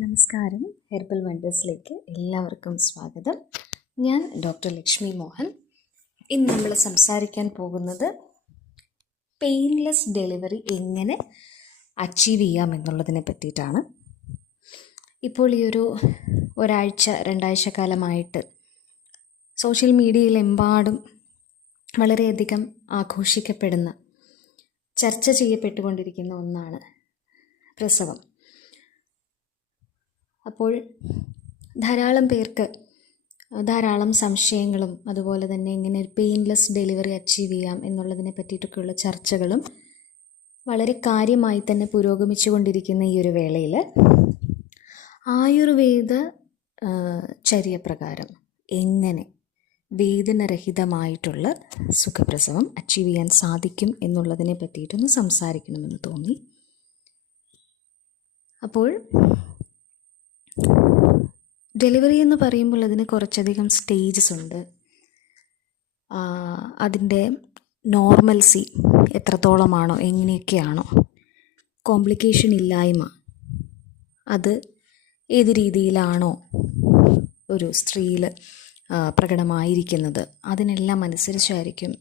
നമസ്കാരം. ഹെർബൽ വണ്ടേഴ്സിലേക്ക് എല്ലാവർക്കും സ്വാഗതം. ഞാൻ ഡോക്ടർ ലക്ഷ്മി മോഹൻ. ഇന്ന് നമ്മൾ സംസാരിക്കാൻ പോകുന്നത് പെയിൻലെസ് ഡെലിവറി എങ്ങനെ അച്ചീവ് ചെയ്യാം എന്നുള്ളതിനെ പറ്റിയിട്ടാണ്. ഇപ്പോൾ ഈ ഒരാഴ്ച 2 ആഴ്ച കാലമായിട്ട് സോഷ്യൽ മീഡിയയിലെമ്പാടും വളരെയധികം ആഘോഷിക്കപ്പെടുന്ന, ചർച്ച ചെയ്യപ്പെട്ടുകൊണ്ടിരിക്കുന്ന ഒന്നാണ് പ്രസവം. അപ്പോൾ ധാരാളം പേർക്ക് ധാരാളം സംശയങ്ങളും അതുപോലെ തന്നെ എങ്ങനെ ഒരു പെയിൻലെസ് ഡെലിവറി അച്ചീവ് ചെയ്യാം എന്നുള്ളതിനെ പറ്റിയിട്ടൊക്കെയുള്ള ചർച്ചകളും വളരെ കാര്യമായി തന്നെ പുരോഗമിച്ചു കൊണ്ടിരിക്കുന്ന ഈ ഒരു വേളയിൽ ആയുർവേദ ചര്യപ്രകാരം എങ്ങനെ വേദനരഹിതമായിട്ടുള്ള സുഖപ്രസവം അച്ചീവ് ചെയ്യാൻ സാധിക്കും എന്നുള്ളതിനെ പറ്റിയിട്ടൊന്ന് സംസാരിക്കണമെന്ന് തോന്നി. അപ്പോൾ ഡെലിവറി എന്ന് പറയുമ്പോൾ അതിന് കുറച്ചധികം സ്റ്റേജസ് ഉണ്ട്. അതിൻ്റെ നോർമൽസി എത്രത്തോളമാണോ, എങ്ങനെയൊക്കെയാണോ, കോംപ്ലിക്കേഷൻ ഇല്ലായ്മ അത് ഏത് രീതിയിലാണോ ഒരു സ്ത്രീയിൽ പ്രകടമായിരിക്കുന്നത്, അതിനെല്ലാം അനുസരിച്ചായിരിക്കും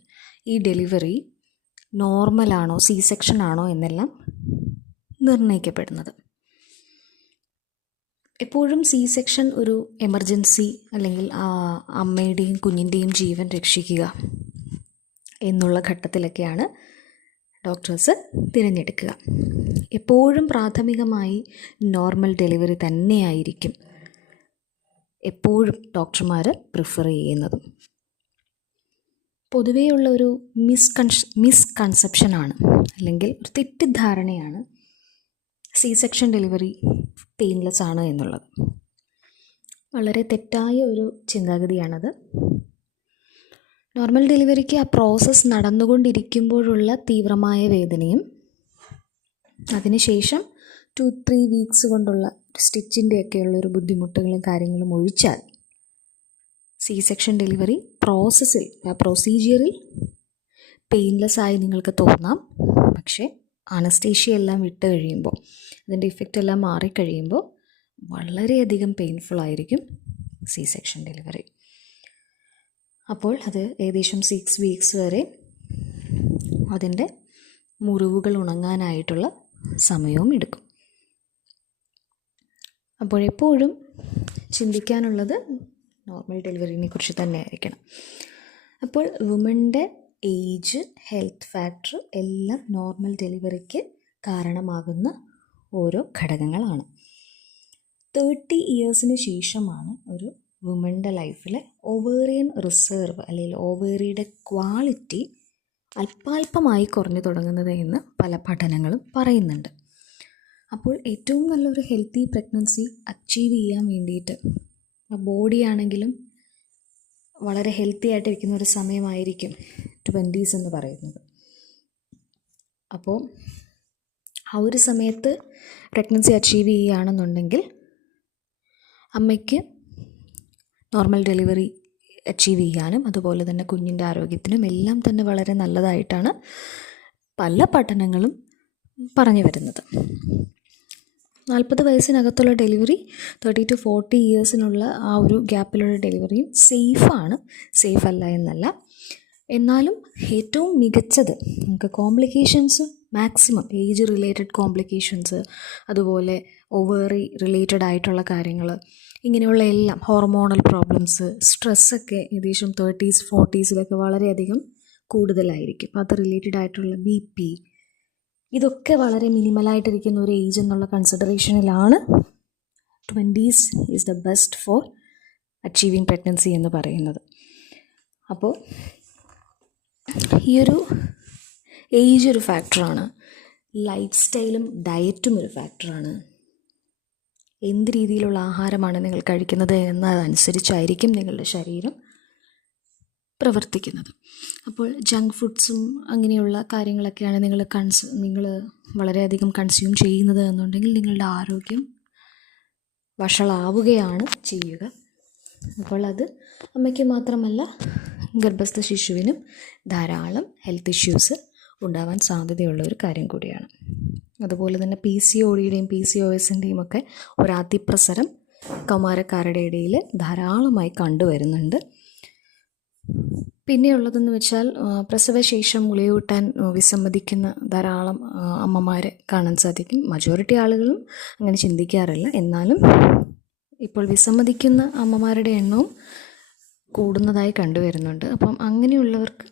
ഈ ഡെലിവറി നോർമലാണോ സി സെക്ഷൻ ആണോ എന്നെല്ലാം നിർണ്ണയിക്കപ്പെടുന്നത്. എപ്പോഴും സി സെക്ഷൻ ഒരു എമർജൻസി അല്ലെങ്കിൽ അമ്മയുടെയും കുഞ്ഞിൻ്റെയും ജീവൻ രക്ഷിക്കുക എന്നുള്ള ഘട്ടത്തിലൊക്കെയാണ് ഡോക്ടേഴ്സ് തിരഞ്ഞെടുക്കുക. എപ്പോഴും പ്രാഥമികമായി നോർമൽ ഡെലിവറി തന്നെയായിരിക്കും എപ്പോഴും ഡോക്ടർമാർ പ്രിഫർ ചെയ്യുന്നതും. പൊതുവെയുള്ള ഒരു മിസ്കൺസെപ്ഷനാണ് അല്ലെങ്കിൽ ഒരു തെറ്റിദ്ധാരണയാണ് സി സെക്ഷൻ ഡെലിവറി പെയിൻലെസ് ആണ് എന്നുള്ളത്. വളരെ തെറ്റായ ഒരു ചിന്താഗതിയാണത്. നോർമൽ ഡെലിവറിക്ക് ആ പ്രോസസ്സ് നടന്നുകൊണ്ടിരിക്കുമ്പോഴുള്ള തീവ്രമായ വേദനയും അതിനുശേഷം 2-3 വീക്സ് കൊണ്ടുള്ള സ്റ്റിച്ചിൻ്റെയൊക്കെയുള്ളൊരു ബുദ്ധിമുട്ടുകളും കാര്യങ്ങളും ഒഴിച്ചാൽ സി സെക്ഷൻ ഡെലിവറി പ്രോസസ്സിൽ പ്രൊസീജിയറിൽ പെയിൻലെസ് ആയി നിങ്ങൾക്ക് തോന്നാം. പക്ഷേ അനസ്തേഷ്യ എല്ലാം വിട്ട് കഴിയുമ്പോൾ, അതിൻ്റെ ഇഫക്റ്റ് എല്ലാം മാറിക്കഴിയുമ്പോൾ വളരെയധികം പെയിൻഫുൾ ആയിരിക്കും സി സെക്ഷൻ ഡെലിവറി. അപ്പോൾ അത് ഏകദേശം 6 വീക്സ് വരെ അതിൻ്റെ മുറിവുകൾ ഉണങ്ങാനായിട്ടുള്ള സമയവും എടുക്കും. അപ്പോഴെപ്പോഴും ചിന്തിക്കാനുള്ളത് നോർമൽ ഡെലിവറിനെ കുറിച്ച് തന്നെ ആയിരിക്കണം. അപ്പോൾ വുമൻ്റെ ഏജ്, ഹെൽത്ത് ഫാക്ടർ എല്ലാം നോർമൽ ഡെലിവറിക്ക് കാരണമാകുന്ന ഓരോ ഘടകങ്ങളാണ്. 30 ഇയേഴ്സിന് ശേഷമാണ് ഒരു വുമൻ്റെ ലൈഫിലെ ഓവേറിയൻ റിസർവ് അല്ലെങ്കിൽ ഓവേറിയുടെ ക്വാളിറ്റി അല്പാൽപമായി കുറഞ്ഞു തുടങ്ങുന്നത് എന്ന് പല പഠനങ്ങളും പറയുന്നുണ്ട്. അപ്പോൾ ഏറ്റവും നല്ലൊരു ഹെൽത്തി പ്രഗ്നൻസി അച്ചീവ് ചെയ്യാൻ വേണ്ടിയിട്ട് ബോഡി ആണെങ്കിലും വളരെ ഹെൽത്തി ആയിട്ടിരിക്കുന്ന ഒരു സമയമായിരിക്കും 20s എന്ന് പറയുന്നത്. അപ്പോൾ ആ ഒരു സമയത്ത് പ്രഗ്നൻസി അച്ചീവ് ചെയ്യുകയാണെന്നുണ്ടെങ്കിൽ അമ്മയ്ക്ക് നോർമൽ ഡെലിവറി അച്ചീവ് ചെയ്യാനും അതുപോലെ തന്നെ കുഞ്ഞിൻ്റെ ആരോഗ്യത്തിനും എല്ലാം തന്നെ വളരെ നല്ലതായിട്ടാണ് പല പഠനങ്ങളും പറഞ്ഞു വരുന്നത്. 40 വയസ്സിനകത്തുള്ള ഡെലിവറി 30 to 40 ഇയേഴ്സിനുള്ള ആ ഒരു ഗ്യാപ്പിലുള്ള ഡെലിവറിയും സേഫാണ്, സേഫ് അല്ല എന്നല്ല. എന്നാലും ഏറ്റവും മികച്ചത് നമുക്ക് complications maximum, age related complications, അതുപോലെ ഓവറി റിലേറ്റഡ് ആയിട്ടുള്ള കാര്യങ്ങൾ, ഇങ്ങനെയുള്ള എല്ലാം ഹോർമോണൽ പ്രോബ്ലംസ്, സ്ട്രെസ്സൊക്കെ ഏകദേശം 30s 40s വളരെയധികം കൂടുതലായിരിക്കും. അത് റിലേറ്റഡ് ആയിട്ടുള്ള BP, ഇതൊക്കെ വളരെ മിനിമലായിട്ടിരിക്കുന്ന ഒരു ഏജ് എന്നുള്ള കൺസിഡറേഷനിലാണ് 20s is the best for achieving pregnancy എന്ന് പറയുന്നത്. അപ്പോൾ ഈ ഒരു ഏജ് ഒരു ഫാക്ടറാണ്. ലൈഫ് സ്റ്റൈലും ഡയറ്റും ഒരു ഫാക്ടറാണ്. എന്ത് രീതിയിലുള്ള ആഹാരമാണ് നിങ്ങൾ കഴിക്കുന്നത് എന്നതനുസരിച്ചായിരിക്കും നിങ്ങളുടെ ശരീരം പ്രവർത്തിക്കുന്നത്. അപ്പോൾ ജങ്ക് ഫുഡ്സും അങ്ങനെയുള്ള കാര്യങ്ങളൊക്കെയാണ് നിങ്ങൾ വളരെയധികം കൺസ്യൂം ചെയ്യുന്നത് എന്നുണ്ടെങ്കിൽ നിങ്ങളുടെ ആരോഗ്യം വഷളാവുകയാണ് ചെയ്യുക. അപ്പോൾ അത് അമ്മയ്ക്ക് മാത്രമല്ല ഗർഭസ്ഥ ശിശുവിനും ധാരാളം ഹെൽത്ത് ഇഷ്യൂസ് ഉണ്ടാവാൻ സാധ്യതയുള്ള ഒരു കാര്യം കൂടിയാണ്. അതുപോലെ തന്നെ PCODയുടെയും PCOSൻ്റെയും ഒക്കെ ഒരു അതിപ്രസരം കൗമാരക്കാരുടെ ഇടയിൽ ധാരാളമായി കണ്ടുവരുന്നുണ്ട്. പിന്നെയുള്ളതെന്ന് വെച്ചാൽ പ്രസവശേഷം മുലയൂട്ടാൻ വിസമ്മതിക്കുന്ന ധാരാളം അമ്മമാരെ കാണാൻ സാധിക്കും. മജോറിറ്റി ആളുകളും അങ്ങനെ ചിന്തിക്കാറില്ല. എന്നാലും ഇപ്പോൾ വിസമ്മതിക്കുന്ന അമ്മമാരുടെ എണ്ണവും കൂടുന്നതായി കണ്ടുവരുന്നുണ്ട്. അപ്പം അങ്ങനെയുള്ളവർക്ക്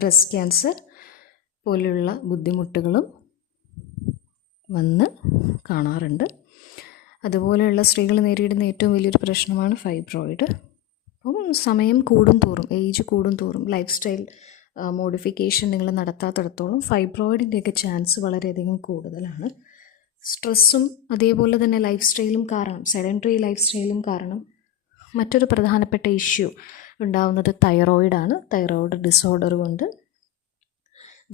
ബ്രസ്റ്റ് ക്യാൻസർ പോലെയുള്ള ബുദ്ധിമുട്ടുകളും വന്ന് കാണാറുണ്ട്. അതുപോലെയുള്ള സ്ത്രീകൾ നേരിടുന്ന ഏറ്റവും വലിയൊരു പ്രശ്നമാണ് ഫൈബ്രോയിഡ്. അപ്പം സമയം കൂടും തോറും, ഏജ് കൂടും തോറും ലൈഫ് സ്റ്റൈൽ മോഡിഫിക്കേഷൻ നിങ്ങൾ നടത്താത്തിടത്തോളം ഫൈബ്രോയിഡിൻ്റെയൊക്കെ ചാൻസ് വളരെയധികം കൂടുതലാണ്. സ്ട്രെസ്സും അതേപോലെ തന്നെ ലൈഫ് സ്റ്റൈലും കാരണം, സെഡൻറ്ററി ലൈഫ് സ്റ്റൈലും കാരണം മറ്റൊരു പ്രധാനപ്പെട്ട ഇഷ്യൂ ഉണ്ടാവുന്നത് തൈറോയിഡാണ്. തൈറോയിഡ് ഡിസോർഡർ കൊണ്ട്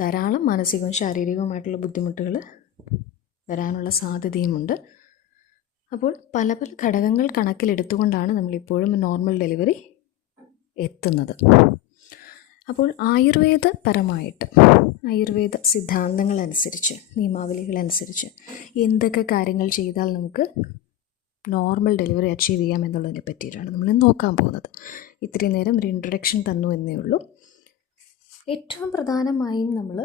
ധാരാളം മാനസികവും ശാരീരികവുമായിട്ടുള്ള ബുദ്ധിമുട്ടുകൾ വരാനുള്ള സാധ്യതയുമുണ്ട്. അപ്പോൾ പല പല ഘടകങ്ങൾ കണക്കിലെടുത്തുകൊണ്ടാണ് നമ്മളിപ്പോഴും നോർമൽ ഡെലിവറി എത്തുന്നത്. അപ്പോൾ ആയുർവേദപരമായിട്ട്, ആയുർവേദ സിദ്ധാന്തങ്ങളനുസരിച്ച്, നിയമാവലികളനുസരിച്ച് എന്തൊക്കെ കാര്യങ്ങൾ ചെയ്താൽ നമുക്ക് നോർമൽ ഡെലിവറി അച്ചീവ് ചെയ്യാം എന്നുള്ളതിനെ പറ്റിയിട്ടാണ് നമ്മൾ നോക്കാൻ പോകുന്നത്. ഇത്രയും നേരം ഒരു ഇൻട്രൊഡക്ഷൻ തന്നു എന്നേ ഉള്ളൂ. ഏറ്റവും പ്രധാനമായും നമ്മൾ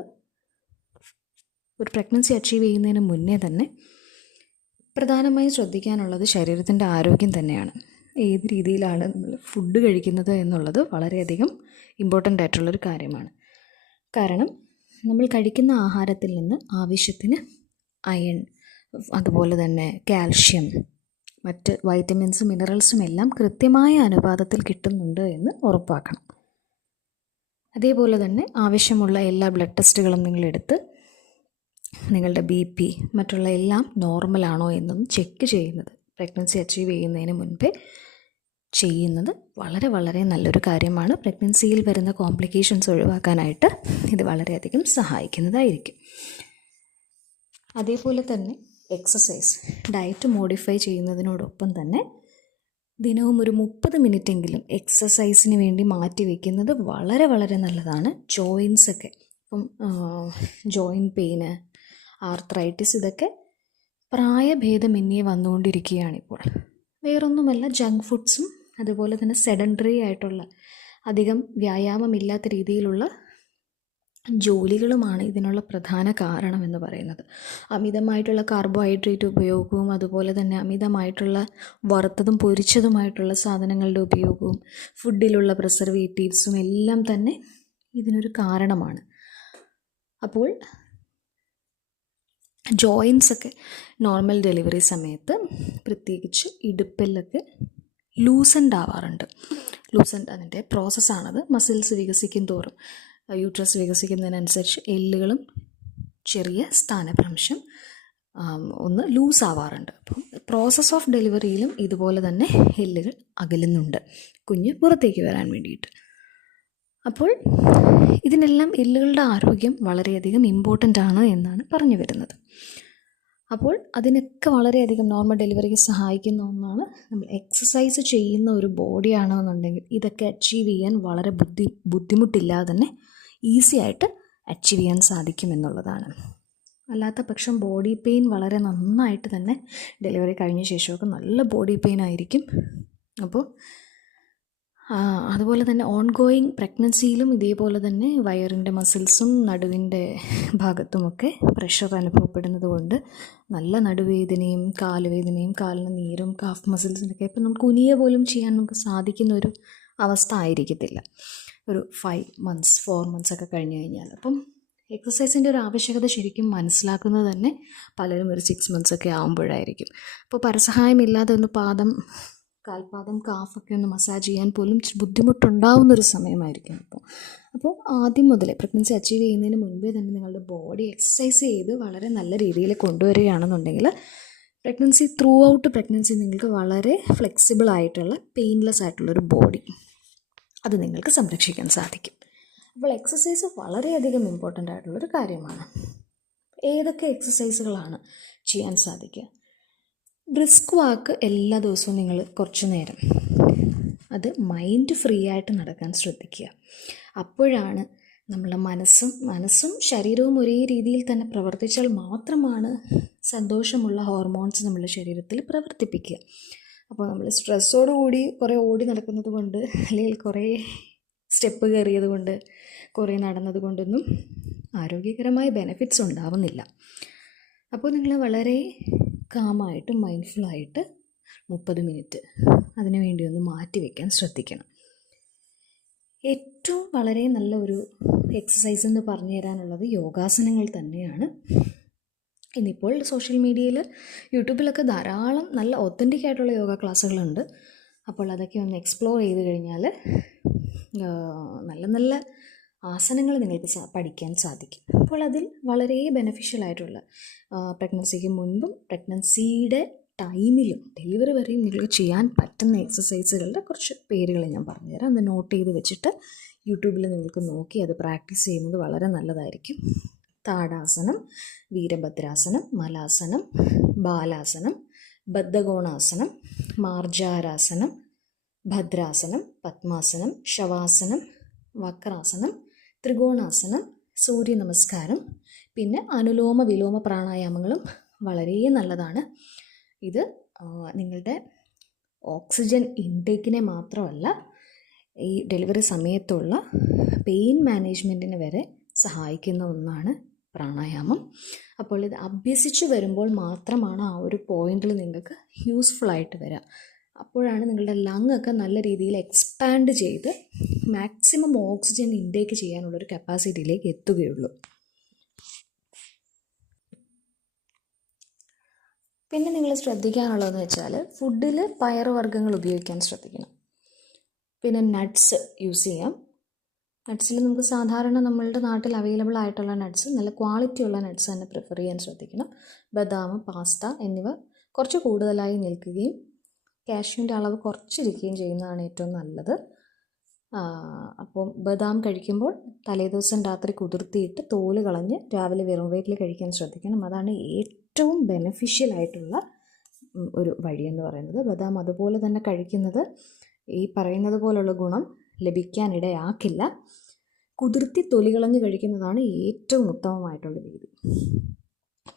ഒരു പ്രഗ്നൻസി അച്ചീവ് ചെയ്യുന്നതിന് മുന്നേ തന്നെ പ്രധാനമായും ശ്രദ്ധിക്കാനുള്ളത് ശരീരത്തിൻ്റെ ആരോഗ്യം തന്നെയാണ്. ഏത് രീതിയിലാണ് നമ്മൾ ഫുഡ് കഴിക്കുന്നത് എന്നുള്ളത് വളരെയധികം ഇമ്പോർട്ടൻ്റ് ആയിട്ടുള്ളൊരു കാര്യമാണ്. കാരണം നമ്മൾ കഴിക്കുന്ന ആഹാരത്തിൽ നിന്ന് ആവശ്യത്തിന് അയൺ, അതുപോലെ തന്നെ കാൽഷ്യം, മറ്റ് വൈറ്റമിൻസും മിനറൽസും എല്ലാം കൃത്യമായ അനുപാതത്തിൽ കിട്ടുന്നുണ്ട് എന്ന് ഉറപ്പാക്കണം. അതേപോലെ തന്നെ ആവശ്യമുള്ള എല്ലാ ബ്ലഡ് ടെസ്റ്റുകളും നിങ്ങളെടുത്ത് നിങ്ങളുടെ BP മറ്റുള്ള എല്ലാം നോർമലാണോ എന്നും ചെക്ക് ചെയ്യുന്നത് പ്രഗ്നൻസി അച്ചീവ് ചെയ്യുന്നതിന് മുൻപേ ചെയ്യുന്നത് വളരെ വളരെ നല്ലൊരു കാര്യമാണ്. പ്രഗ്നൻസിയിൽ വരുന്ന കോംപ്ലിക്കേഷൻസ് ഒഴിവാക്കാനായിട്ട് ഇത് വളരെയധികം സഹായിക്കുന്നതായിരിക്കും. അതേപോലെ തന്നെ എക്സസൈസ്, ഡയറ്റ് മോഡിഫൈ ചെയ്യുന്നതിനോടൊപ്പം തന്നെ ദിനവും ഒരു 30 മിനിറ്റെങ്കിലും എക്സസൈസിന് വേണ്ടി മാറ്റി വയ്ക്കുന്നത് വളരെ വളരെ നല്ലതാണ്. ജോയിൻസൊക്കെ, ഇപ്പം ജോയിൻറ്റ് പെയിന്, ആർത്രൈറ്റിസ്, ഇതൊക്കെ പ്രായഭേദമന്യേ വന്നുകൊണ്ടിരിക്കുകയാണിപ്പോൾ. വേറൊന്നുമല്ല, ജങ്ക് ഫുഡ്സും അതുപോലെ തന്നെ സെഡൻറ്ററി ആയിട്ടുള്ള അധികം വ്യായാമമില്ലാത്ത രീതിയിലുള്ള ജോലികളുമാണ് ഇതിനുള്ള പ്രധാന കാരണം എന്ന് പറയുന്നത്. അമിതമായിട്ടുള്ള കാർബോഹൈഡ്രേറ്റ് ഉപയോഗവും അതുപോലെ തന്നെ അമിതമായിട്ടുള്ള വറുത്തതും പൊരിച്ചതുമായിട്ടുള്ള സാധനങ്ങളുടെ ഉപയോഗവും ഫുഡിലുള്ള പ്രിസർവേറ്റീവ്സും എല്ലാം തന്നെ ഇതിനൊരു കാരണമാണ്. അപ്പോൾ ജോയിൻസൊക്കെ നോർമൽ ഡെലിവറി സമയത്ത് പ്രത്യേകിച്ച് ഇടുപ്പിലൊക്കെ ലൂസൻഡ് ആവാറുണ്ട്. ലൂസൻഡ് അതിൻ്റെ പ്രോസസ്സാണത്. മസിൽസ് വികസിക്കും തോറും, യൂട്രസ് വികസിക്കുന്നതിനനുസരിച്ച് എല്ലുകളും ചെറിയ സ്ഥാനഭ്രംശം ഒന്ന് ലൂസ് ആവാറുണ്ട്. അപ്പം പ്രോസസ് ഓഫ് ഡെലിവറിയിലും ഇതുപോലെ തന്നെ എല്ലുകൾ അകലുന്നുണ്ട് കുഞ്ഞ് പുറത്തേക്ക് വരാൻ വേണ്ടിയിട്ട്. അപ്പോൾ ഇതിനെല്ലാം എല്ലുകളുടെ ആരോഗ്യം വളരെയധികം ഇമ്പോർട്ടൻ്റ് ആണ് എന്നാണ് പറഞ്ഞു വരുന്നത്. അപ്പോൾ അതിനൊക്കെ വളരെയധികം നോർമൽ ഡെലിവറിക്ക് സഹായിക്കുന്ന ഒന്നാണ്. നമ്മൾ എക്സസൈസ് ചെയ്യുന്ന ഒരു ബോഡിയാണെന്നുണ്ടെങ്കിൽ ഇതൊക്കെ അച്ചീവ് ചെയ്യാൻ വളരെ ബുദ്ധിമുട്ടില്ലാതെ തന്നെ ഈസി ആയിട്ട് അച്ചീവ് ചെയ്യാൻ സാധിക്കുമെന്നുള്ളതാണ്. അല്ലാത്ത പക്ഷം ബോഡി പെയിൻ വളരെ നന്നായിട്ട് തന്നെ ഡെലിവറി കഴിഞ്ഞ ശേഷമൊക്കെ നല്ല ബോഡി പെയിൻ ആയിരിക്കും. അപ്പോൾ അതുപോലെ തന്നെ ഓൺഗോയിങ് പ്രഗ്നൻസിയിലും ഇതേപോലെ തന്നെ വയറിൻ്റെ മസിൽസും നടുവിൻ്റെ ഭാഗത്തുമൊക്കെ പ്രഷർ അനുഭവപ്പെടുന്നത് കൊണ്ട് നല്ല നടുവേദനയും കാലുവേദനയും കാലിന് നീരും കാഫ് മസിൽസിനൊക്കെ ഇപ്പം നമുക്ക് കുനിയ പോലും ചെയ്യാൻ നമുക്ക് സാധിക്കുന്ന ഒരു അവസ്ഥ ആയിരിക്കത്തില്ല ഒരു 4 months ഒക്കെ കഴിഞ്ഞ് കഴിഞ്ഞാൽ. അപ്പം എക്സസൈസിൻ്റെ ഒരു ആവശ്യകത ശരിക്കും മനസ്സിലാക്കുന്നത് തന്നെ പലരും ഒരു 6 months ഒക്കെ ആകുമ്പോഴായിരിക്കും. അപ്പോൾ പരസഹായമില്ലാതെ ഒന്ന് കാൽപാദം കാഫൊക്കെ ഒന്ന് മസാജ് ചെയ്യാൻ പോലും ബുദ്ധിമുട്ടുണ്ടാവുന്നൊരു സമയമായിരിക്കും. അപ്പോൾ ആദ്യം മുതലേ പ്രഗ്നൻസി അച്ചീവ് ചെയ്യുന്നതിന് മുൻപേ തന്നെ നിങ്ങളുടെ ബോഡി എക്സസൈസ് ചെയ്ത് വളരെ നല്ല രീതിയിൽ കൊണ്ടുവരികയാണെന്നുണ്ടെങ്കിൽ പ്രഗ്നൻസി ത്രൂ ഔട്ട് പ്രഗ്നൻസി നിങ്ങൾക്ക് വളരെ ഫ്ലെക്സിബിൾ ആയിട്ടുള്ള പെയിൻലെസ് ആയിട്ടുള്ളൊരു ബോഡി അത് നിങ്ങൾക്ക് സംരക്ഷിക്കാൻ സാധിക്കും. അപ്പോൾ എക്സസൈസ് വളരെയധികം ഇമ്പോർട്ടൻ്റ് ആയിട്ടുള്ളൊരു കാര്യമാണ്. ഏതൊക്കെ എക്സസൈസുകളാണ് ചെയ്യാൻ സാധിക്കുക? ബ്രിസ്ക് വാക്ക് എല്ലാ ദിവസവും നിങ്ങൾ കുറച്ച് നേരം അത് മൈൻഡ് ഫ്രീ ആയിട്ട് നടക്കാൻ ശ്രദ്ധിക്കുക. അപ്പോഴാണ് നമ്മളെ മനസ്സും ശരീരവും ഒരേ രീതിയിൽ തന്നെ പ്രവർത്തിച്ചാൽ മാത്രമാണ് സന്തോഷമുള്ള ഹോർമോൺസ് നമ്മുടെ ശരീരത്തിൽ പ്രവർത്തിപ്പിക്കുക. അപ്പോൾ നമ്മൾ സ്ട്രെസ്സോടുകൂടി കുറേ ഓടി നടക്കുന്നത് കൊണ്ട്, അല്ലെങ്കിൽ കുറേ സ്റ്റെപ്പ് കയറിയത് കൊണ്ട്, കുറേ നടന്നത് കൊണ്ടൊന്നും ആരോഗ്യകരമായ ബെനിഫിറ്റ്സ് ഉണ്ടാവുന്നില്ല. അപ്പോൾ നിങ്ങൾ വളരെ കാമായിട്ട് മൈൻഡ്ഫുള്ളായിട്ട് 30 മിനിറ്റ് അതിനു വേണ്ടി ഒന്ന് മാറ്റി വയ്ക്കാൻ ശ്രദ്ധിക്കണം. ഏറ്റവും വളരെ നല്ല ഒരു എക്സസൈസ് എന്ന് പറഞ്ഞു തരാനുള്ളത് യോഗാസനങ്ങൾ തന്നെയാണ്. ഇന്നിപ്പോൾ സോഷ്യൽ മീഡിയയിൽ, യൂട്യൂബിലൊക്കെ ധാരാളം നല്ല ഒത്തൻറ്റിക് ആയിട്ടുള്ള യോഗ ക്ലാസ്സുകളുണ്ട്. അപ്പോൾ അതൊക്കെ ഒന്ന് എക്സ്പ്ലോർ ചെയ്ത് കഴിഞ്ഞാൽ നല്ല നല്ല ആസനങ്ങൾ നിങ്ങൾക്ക് പഠിക്കാൻ സാധിക്കും. അപ്പോൾ അതിൽ വളരെ ബെനഫിഷ്യലായിട്ടുള്ള പ്രഗ്നൻസിക്ക് മുൻപും പ്രഗ്നൻസിയുടെ ടൈമിലും ഡെലിവറി വരെയും നിങ്ങൾക്ക് ചെയ്യാൻ പറ്റുന്ന എക്സസൈസുകളുടെ കുറച്ച് പേരുകൾ ഞാൻ പറഞ്ഞുതരാം. അത് നോട്ട് ചെയ്ത് വെച്ചിട്ട് യൂട്യൂബിൽ നിങ്ങൾക്ക് നോക്കി അത് പ്രാക്ടീസ് ചെയ്യുന്നത് വളരെ നല്ലതായിരിക്കും. താടാസനം, വീരഭദ്രാസനം, മലാസനം, ബാലാസനം, ബദ്ധകോണാസനം, മാർജാരാസനം, ഭദ്രാസനം, പത്മാസനം, ശവാസനം, വക്രാസനം, ത്രികോണാസനം, സൂര്യ നമസ്കാരം, പിന്നെ അനുലോമ വിലോമ പ്രാണായാമങ്ങളും വളരെ നല്ലതാണ്. ഇത് നിങ്ങളുടെ ഓക്സിജൻ ഇൻടേക്കിനെ മാത്രമല്ല, ഈ ഡെലിവറി സമയത്തുള്ള പെയിൻ മാനേജ്മെൻറ്റിന് വരെ സഹായിക്കുന്ന ഒന്നാണ് പ്രാണായാമം. അപ്പോൾ ഇത് അഭ്യസിച്ച് വരുമ്പോൾ മാത്രമാണ് ആ ഒരു പോയിന്റിൽ നിങ്ങൾക്ക് യൂസ്ഫുള്ളായിട്ട് വരിക. അപ്പോഴാണ് നിങ്ങളുടെ ലങ്ങൊക്കെ നല്ല രീതിയിൽ എക്സ്പാൻഡ് ചെയ്ത് മാക്സിമം ഓക്സിജൻ ഇൻടേക്ക് ചെയ്യാനുള്ളൊരു കപ്പാസിറ്റിയിലേക്ക് എത്തുകയുള്ളൂ. പിന്നെ നിങ്ങൾ ശ്രദ്ധിക്കാനുള്ളതെന്ന് വെച്ചാൽ ഫുഡിൽ പയറുവർഗ്ഗങ്ങൾ ഉപയോഗിക്കാൻ ശ്രദ്ധിക്കണം. പിന്നെ നട്ട്സ് യൂസ് ചെയ്യാം. നട്ട്സിൽ നമുക്ക് സാധാരണ നമ്മളുടെ നാട്ടിൽ അവൈലബിൾ ആയിട്ടുള്ള നട്ട്സ്, നല്ല ക്വാളിറ്റിയുള്ള നട്ട്സ് തന്നെ പ്രിഫർ ചെയ്യാൻ ശ്രദ്ധിക്കണം. ബദാം, പാസ്ത എന്നിവ കുറച്ച് കൂടുതലായി നിൽക്കുകയും കാഷ്യൂവിൻ്റെ അളവ് കുറച്ചിരിക്കുകയും ചെയ്യുന്നതാണ് ഏറ്റവും നല്ലത്. അപ്പോൾ ബദാം കഴിക്കുമ്പോൾ തലേദിവസം രാത്രി കുതിർത്തിയിട്ട് തോല് കളഞ്ഞ് രാവിലെ വെറും വയറ്റിൽ കഴിക്കാൻ ശ്രദ്ധിക്കണം. അതാണ് ഏറ്റവും ബെനഫിഷ്യൽ ആയിട്ടുള്ള ഒരു വഴിയെന്ന് പറയുന്നത്. ബദാം അതുപോലെ തന്നെ കഴിക്കുന്നത് ഈ പറയുന്നത് പോലുള്ള ഗുണം ലഭിക്കാനിടയാക്കില്ല. കുതിർത്തി തൊലി കളഞ്ഞ് കഴിക്കുന്നതാണ് ഏറ്റവും ഉത്തമമായിട്ടുള്ള രീതി.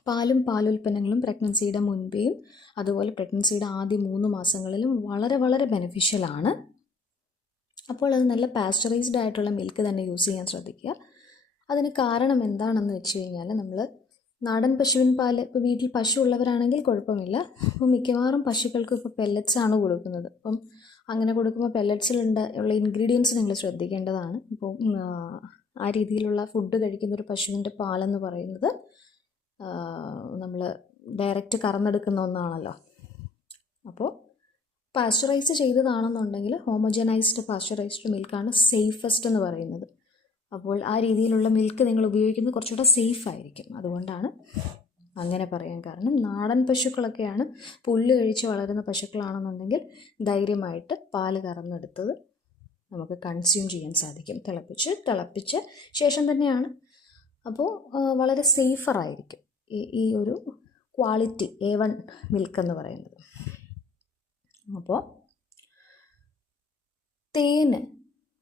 പാലും പാലുൽപ്പന്നങ്ങളും പ്രഗ്നൻസിയുടെ മുൻപേയും അതുപോലെ പ്രഗ്നൻസിയുടെ ആദ്യ 3 മാസങ്ങളിലും വളരെ വളരെ ബെനഫിഷ്യലാണ്. അപ്പോൾ അത് നല്ല പാസ്ചറൈസ്ഡ് ആയിട്ടുള്ള മിൽക്ക് തന്നെ യൂസ് ചെയ്യാൻ ശ്രദ്ധിക്കുക. അതിന് കാരണം എന്താണെന്ന് വെച്ച് കഴിഞ്ഞാൽ, നമ്മൾ നാടൻ പശുവിൻ പാല്, ഇപ്പോൾ വീട്ടിൽ പശു ഉള്ളവരാണെങ്കിൽ കുഴപ്പമില്ല. അപ്പോൾ മിക്കവാറും പശുക്കൾക്ക് ഇപ്പോൾ പെല്ലറ്റ്സാണ് കൊടുക്കുന്നത്. അപ്പം അങ്ങനെ കൊടുക്കുമ്പോൾ പെല്ലറ്റ്സിലുള്ള ഇൻഗ്രീഡിയൻസ് നിങ്ങൾ ശ്രദ്ധിക്കേണ്ടതാണ്. ഇപ്പോൾ ആ രീതിയിലുള്ള ഫുഡ് കഴിക്കുന്നൊരു പശുവിൻ്റെ പാലെന്ന് പറയുന്നത് നമ്മൾ ഡയറക്റ്റ് കറന്നെടുക്കുന്ന ഒന്നാണല്ലോ. അപ്പോൾ പാസ്ചറൈസ് ചെയ്തതാണെന്നുണ്ടെങ്കിൽ ഹോമോജനൈസ്ഡ് പാസ്ചറൈസ്ഡ് മിൽക്കാണ് സേഫസ്റ്റ് എന്ന് പറയുന്നത്. അപ്പോൾ ആ രീതിയിലുള്ള മിൽക്ക് നിങ്ങൾ ഉപയോഗിക്കുന്നത് കുറച്ചുകൂടെ സേഫ് ആയിരിക്കും. അതുകൊണ്ടാണ് അങ്ങനെ പറയാൻ കാരണം. നാടൻ പശുക്കളൊക്കെയാണ്, പുല്ല് കഴിച്ച് വളരുന്ന പശുക്കളാണെന്നുണ്ടെങ്കിൽ ധൈര്യമായിട്ട് പാല് കറന്നെടുത്തത് നമുക്ക് കൺസ്യൂം ചെയ്യാൻ സാധിക്കും. തിളപ്പിച്ച് ശേഷം തന്നെയാണ്. അപ്പോൾ വളരെ സേഫറായിരിക്കും ഈ ഒരു ക്വാളിറ്റി A1 മിൽക്ക് എന്ന് പറയുന്നത്. അപ്പോൾ തേന്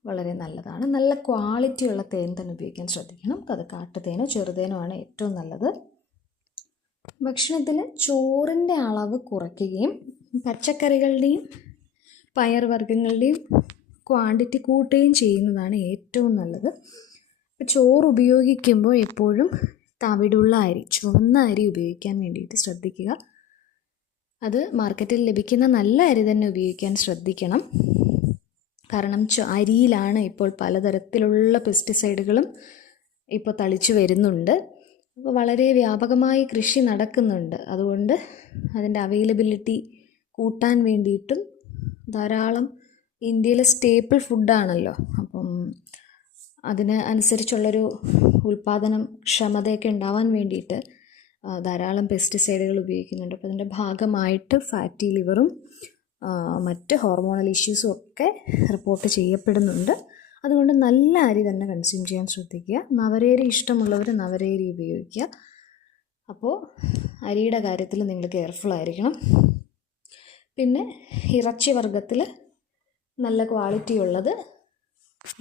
വളരെ നല്ലതാണ്. നല്ല ക്വാളിറ്റിയുള്ള തേൻ തന്നെ ഉപയോഗിക്കാൻ ശ്രദ്ധിക്കണം. അത് കാട്ടുതേനോ ചെറുതേനോ ആണ് ഏറ്റവും നല്ലത്. ഭക്ഷണത്തിൽ ചോറിൻ്റെ അളവ് കുറയ്ക്കുകയും പച്ചക്കറികളുടെയും പയർവർഗ്ഗങ്ങളുടെയും ക്വാണ്ടിറ്റി കൂട്ടുകയും ചെയ്യുന്നതാണ് ഏറ്റവും നല്ലത്. ഇപ്പോൾ ചോറ് ഉപയോഗിക്കുമ്പോൾ എപ്പോഴും തവിടുള്ള അരി, ചുവന്ന അരി ഉപയോഗിക്കാൻ വേണ്ടിയിട്ട് ശ്രദ്ധിക്കുക. അത് മാർക്കറ്റിൽ ലഭിക്കുന്ന നല്ല അരി തന്നെ ഉപയോഗിക്കാൻ ശ്രദ്ധിക്കണം. കാരണം അരിയിലാണ് ഇപ്പോൾ പലതരത്തിലുള്ള പെസ്റ്റിസൈഡുകളും ഇപ്പോൾ തളിച്ചു വരുന്നുണ്ട്. അപ്പോൾ വളരെ വ്യാപകമായി കൃഷി നടക്കുന്നുണ്ട്. അതുകൊണ്ട് അതിൻ്റെ അവൈലബിലിറ്റി കൂട്ടാൻ വേണ്ടിയിട്ടും ധാരാളം ഇന്ത്യയിലെ സ്റ്റേപ്പിൾ ഫുഡാണല്ലോ. അപ്പം അതിന് അനുസരിച്ചുള്ളൊരു ഉൽപ്പാദനം ക്ഷമതയൊക്കെ ഉണ്ടാവാൻ വേണ്ടിയിട്ട് ധാരാളം പെസ്റ്റിസൈഡുകൾ ഉപയോഗിക്കുന്നുണ്ട്. അപ്പോൾ അതിൻ്റെ ഭാഗമായിട്ട് ഫാറ്റി ലിവറും മറ്റ് ഹോർമോണൽ ഇഷ്യൂസും ഒക്കെ റിപ്പോർട്ട് ചെയ്യപ്പെടുന്നുണ്ട്. അതുകൊണ്ട് നല്ല അരി തന്നെ കൺസ്യൂം ചെയ്യാൻ ശ്രദ്ധിക്കുക. നവരേരി ഇഷ്ടമുള്ളവർ നവരേരി ഉപയോഗിക്കുക. അപ്പോൾ അരിയുടെ കാര്യത്തിൽ നിങ്ങൾ കെയർഫുൾ ആയിരിക്കണം. പിന്നെ ഇറച്ചി വർഗ്ഗത്തിൽ നല്ല ക്വാളിറ്റി ഉള്ളത്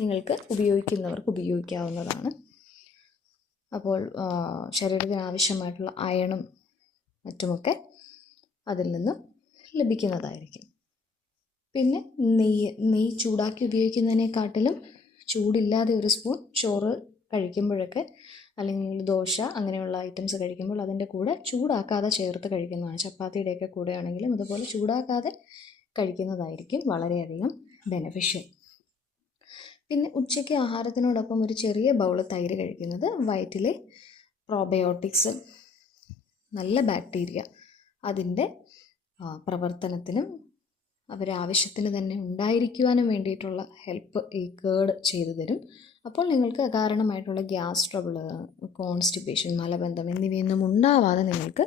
നിങ്ങൾക്ക് ഉപയോഗിക്കുന്നവർക്ക് ഉപയോഗിക്കാവുന്നതാണ്. അപ്പോൾ ശരീരത്തിന് ആവശ്യമായിട്ടുള്ള അയണും മറ്റുമൊക്കെ അതിൽ നിന്ന് ലഭിക്കുന്നതായിരിക്കും. പിന്നെ നെയ്യ് ചൂടാക്കി ഉപയോഗിക്കുന്നതിനെക്കാട്ടിലും ചൂടില്ലാതെ ഒരു സ്പൂൺ ചോറ് കഴിക്കുമ്പോഴൊക്കെ, അല്ലെങ്കിൽ ദോശ അങ്ങനെയുള്ള ഐറ്റംസ് കഴിക്കുമ്പോൾ അതിൻ്റെ കൂടെ ചൂടാക്കാതെ ചേർത്ത് കഴിക്കുന്നതാണ്. ചപ്പാത്തിയുടെയൊക്കെ കൂടെ ആണെങ്കിലും അതുപോലെ ചൂടാക്കാതെ കഴിക്കുന്നതായിരിക്കും വളരെയധികം ബെനഫിഷ്യൽ. പിന്നെ ഉച്ചയ്ക്ക് ആഹാരത്തിനോടൊപ്പം ഒരു ചെറിയ ബൗൾ തൈര് കഴിക്കുന്നത് വയറ്റിലെ പ്രോബയോട്ടിക്സ്, നല്ല ബാക്ടീരിയ അതിൻ്റെ പ്രവർത്തനത്തിനും അവരാവശ്യത്തിന് തന്നെ ഉണ്ടായിരിക്കുവാനും വേണ്ടിയിട്ടുള്ള ഹെൽപ്പ് ഈ കേർഡ് ചെയ്തു തരും. അപ്പോൾ നിങ്ങൾക്ക് അകാരണമായിട്ടുള്ള ഗ്യാസ് ട്രബിള്, കോൺസ്റ്റിപ്പേഷൻ, മലബന്ധം എന്നിവയൊന്നും ഉണ്ടാവാതെ നിങ്ങൾക്ക്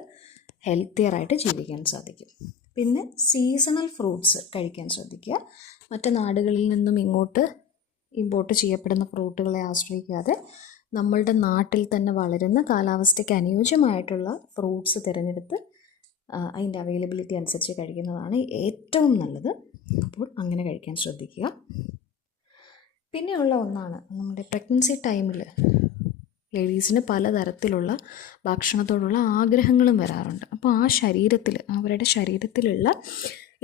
ഹെൽത്തിയറായിട്ട് ജീവിക്കാൻ സാധിക്കും. പിന്നെ സീസണൽ ഫ്രൂട്ട്സ് കഴിക്കാൻ ശ്രദ്ധിക്കുക. മറ്റ് നാടുകളിൽ നിന്നും ഇങ്ങോട്ട് ഇമ്പോർട്ട് ചെയ്യപ്പെടുന്ന ഫ്രൂട്ടുകളെ ആശ്രയിക്കാതെ നമ്മളുടെ നാട്ടിൽ തന്നെ വളരുന്ന കാലാവസ്ഥയ്ക്ക് അനുയോജ്യമായിട്ടുള്ള ഫ്രൂട്ട്സ് തിരഞ്ഞെടുത്ത് അതിൻ്റെ അവൈലബിലിറ്റി അനുസരിച്ച് കഴിക്കുന്നതാണ് ഏറ്റവും നല്ലത്. അപ്പോൾ അങ്ങനെ കഴിക്കാൻ ശ്രദ്ധിക്കുക. പിന്നെയുള്ള ഒന്നാണ് നമ്മുടെ പ്രഗ്നൻസി ടൈമിൽ ലേഡീസിന് പലതരത്തിലുള്ള ഭക്ഷണത്തോടുള്ള ആഗ്രഹങ്ങളും വരാറുണ്ട്. അപ്പോൾ അവരുടെ ശരീരത്തിലുള്ള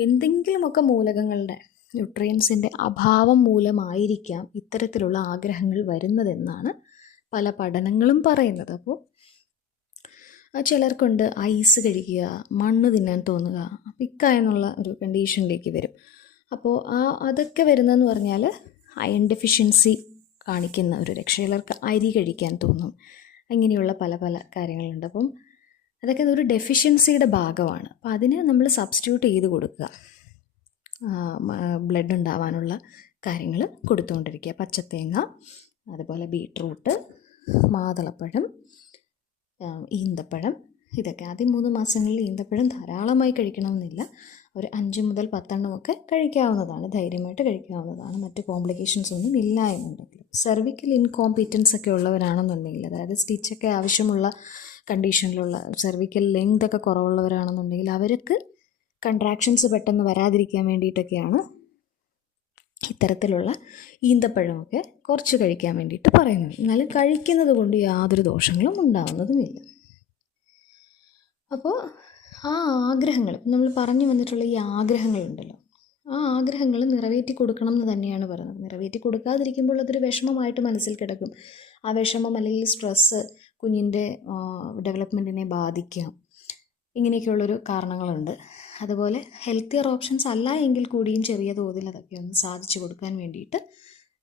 എന്തെങ്കിലുമൊക്കെ മൂലകങ്ങളുടെ, ന്യൂട്രിയൻസിൻ്റെ അഭാവം മൂലമായിരിക്കാം ഇത്തരത്തിലുള്ള ആഗ്രഹങ്ങൾ വരുന്നതെന്നാണ് പല പഠനങ്ങളും പറയുന്നത്. അപ്പോൾ ചിലർക്കുണ്ട് ഐസ് കഴിക്കുക, മണ്ണ് തിന്നാൻ തോന്നുക, എന്നുള്ള ഒരു കണ്ടീഷനിലേക്ക് വരും. അപ്പോൾ അതൊക്കെ വരുന്നതെന്ന് പറഞ്ഞാൽ അയൺ ഡെഫിഷ്യൻസി കാണിക്കുന്ന ഒരു ചിലർക്ക് അരി കഴിക്കാൻ തോന്നും. അങ്ങനെയുള്ള പല പല കാര്യങ്ങളുണ്ട്. അപ്പം അതൊക്കെ ഒരു ഡെഫിഷ്യൻസിയുടെ ഭാഗമാണ്. അപ്പോൾ അതിന് നമ്മൾ സബ്സ്റ്റിറ്റ്യൂട്ട് ചെയ്ത് കൊടുക്കുക. ബ്ലഡ് ഉണ്ടാവാനുള്ള കാര്യങ്ങൾ കൊടുത്തുകൊണ്ടിരിക്കുക. പച്ചത്തേങ്ങ, അതുപോലെ ബീട്രൂട്ട്, മാതളപ്പഴം, ഈന്തപ്പഴം, ഇതൊക്കെ ആദ്യം 3 മാസങ്ങളിൽ ഈന്തപ്പഴം ധാരാളമായി കഴിക്കണമെന്നില്ല. ഒരു 5 മുതൽ 10 എണ്ണമൊക്കെ കഴിക്കാവുന്നതാണ്, ധൈര്യമായിട്ട് കഴിക്കാവുന്നതാണ്. മറ്റ് കോംപ്ലിക്കേഷൻസ് ഒന്നും ഇല്ല എന്നുണ്ടെങ്കിൽ. സെർവിക്കൽ ഇൻകോമ്പീറ്റൻസ് ഒക്കെ ഉള്ളവരാണെന്നുണ്ടെങ്കിൽ, അതായത് സ്റ്റിച്ചൊക്കെ ആവശ്യമുള്ള കണ്ടീഷനിലുള്ള സെർവിക്കൽ ലെങ്ത് ഒക്കെ കുറവുള്ളവരാണെന്നുണ്ടെങ്കിൽ അവർക്ക് കൺട്രാക്ഷൻസ് പെട്ടെന്ന് വരാതിരിക്കാൻ വേണ്ടിയിട്ടൊക്കെയാണ് ഇത്തരത്തിലുള്ള ഈന്തപ്പഴമൊക്കെ കുറച്ച് കഴിക്കാൻ വേണ്ടിയിട്ട് പറയുന്നത്. എന്നാലും കഴിക്കുന്നത് കൊണ്ട് യാതൊരു ദോഷങ്ങളും ഉണ്ടാവുന്നതുമില്ല. അപ്പോൾ ആ ആഗ്രഹങ്ങൾ, നമ്മൾ പറഞ്ഞു വന്നിട്ടുള്ള ഈ ആഗ്രഹങ്ങളുണ്ടല്ലോ, ആ ആഗ്രഹങ്ങൾ നിറവേറ്റി കൊടുക്കണം എന്ന് തന്നെയാണ് പറയുന്നത്. നിറവേറ്റി കൊടുക്കാതിരിക്കുമ്പോൾ അതൊരു വിഷമമായിട്ട് മനസ്സിൽ കിടക്കും. ആ വിഷമം അല്ലെങ്കിൽ സ്ട്രെസ്സ് കുഞ്ഞിൻ്റെ ഡെവലപ്മെൻറ്റിനെ ബാധിക്കാം. ഇങ്ങനെയൊക്കെയുള്ളൊരു കാരണങ്ങളുണ്ട്. അതുപോലെ ഹെൽത്തിയർ ഓപ്ഷൻസ് അല്ല എങ്കിൽ കൂടിയും ചെറിയ തോതിൽ അതൊക്കെ ഒന്ന് സാധിച്ചു കൊടുക്കാൻ വേണ്ടിയിട്ട്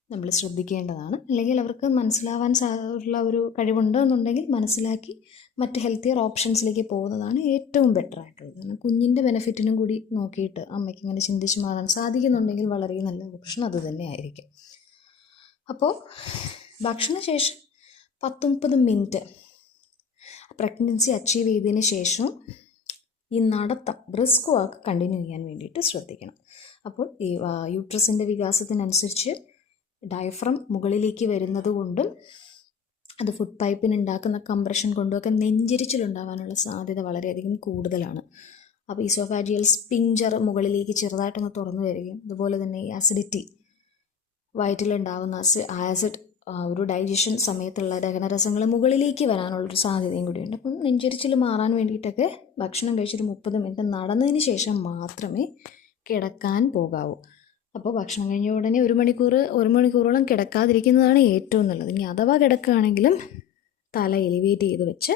നമ്മൾ ശ്രദ്ധിക്കേണ്ടതാണ്. അല്ലെങ്കിൽ അവർക്ക് മനസ്സിലാവാൻ ഉള്ള ഒരു കഴിവുണ്ട് എന്നുണ്ടെങ്കിൽ മനസ്സിലാക്കി മറ്റ് ഹെൽത്തിയർ ഓപ്ഷൻസിലേക്ക് പോകുന്നതാണ് ഏറ്റവും ബെറ്റർ ആയിട്ടുള്ളത്. കാരണം കുഞ്ഞിൻ്റെ ബെനിഫിറ്റിനും കൂടി നോക്കിയിട്ട് അമ്മയ്ക്ക് ഇങ്ങനെ ചിന്തിച്ച് മാറാൻ സാധിക്കുന്നുണ്ടെങ്കിൽ വളരെ നല്ല ഓപ്ഷൻ അത് തന്നെ ആയിരിക്കും. അപ്പോൾ ഭക്ഷണശേഷം 10-30 മിനിറ്റ് പ്രഗ്നൻസി അച്ചീവ് ചെയ്തതിന് ശേഷം ഈ നടത്തം, ബ്രിസ്ക് വാക്ക് കണ്ടിന്യൂ ചെയ്യാൻ വേണ്ടിയിട്ട് ശ്രദ്ധിക്കണം. അപ്പോൾ ഈ യൂട്രസിൻ്റെ വികാസത്തിനനുസരിച്ച് ഡയഫ്രം മുകളിലേക്ക് വരുന്നത് കൊണ്ടും അത് ഫുഡ് പൈപ്പിന് ഉണ്ടാക്കുന്ന കംപ്രഷൻ കൊണ്ടുമൊക്കെ നെഞ്ചിരിച്ചിലുണ്ടാകാനുള്ള സാധ്യത വളരെയധികം കൂടുതലാണ്. അപ്പോൾ ഈസോഫാജിയൽ സ്പിഞ്ചർ മുകളിലേക്ക് ചെറുതായിട്ടൊന്ന് തുറന്നു വരികയും അതുപോലെ തന്നെ ഈ ആസിഡിറ്റി, വയറ്റിലുണ്ടാകുന്ന ആസിഡ് ഒരു ഡൈജഷൻ സമയത്തുള്ള ദഹനരസങ്ങൾ മുകളിലേക്ക് വരാനുള്ളൊരു സാധ്യതയും കൂടിയുണ്ട്. അപ്പം നെഞ്ചരിച്ചിൽ മാറാൻ വേണ്ടിയിട്ടൊക്കെ ഭക്ഷണം കഴിച്ചൊരു 30 മിനിറ്റ് നടന്നതിന് ശേഷം മാത്രമേ കിടക്കാൻ പോകാവൂ. അപ്പോൾ ഭക്ഷണം കഴിഞ്ഞ ഉടനെ 1 മണിക്കൂറോളം കിടക്കാതിരിക്കുന്നതാണ് ഏറ്റവും നല്ലത്. ഇനി അഥവാ കിടക്കുകയാണെങ്കിലും തല എലിവേറ്റ് ചെയ്ത് വെച്ച്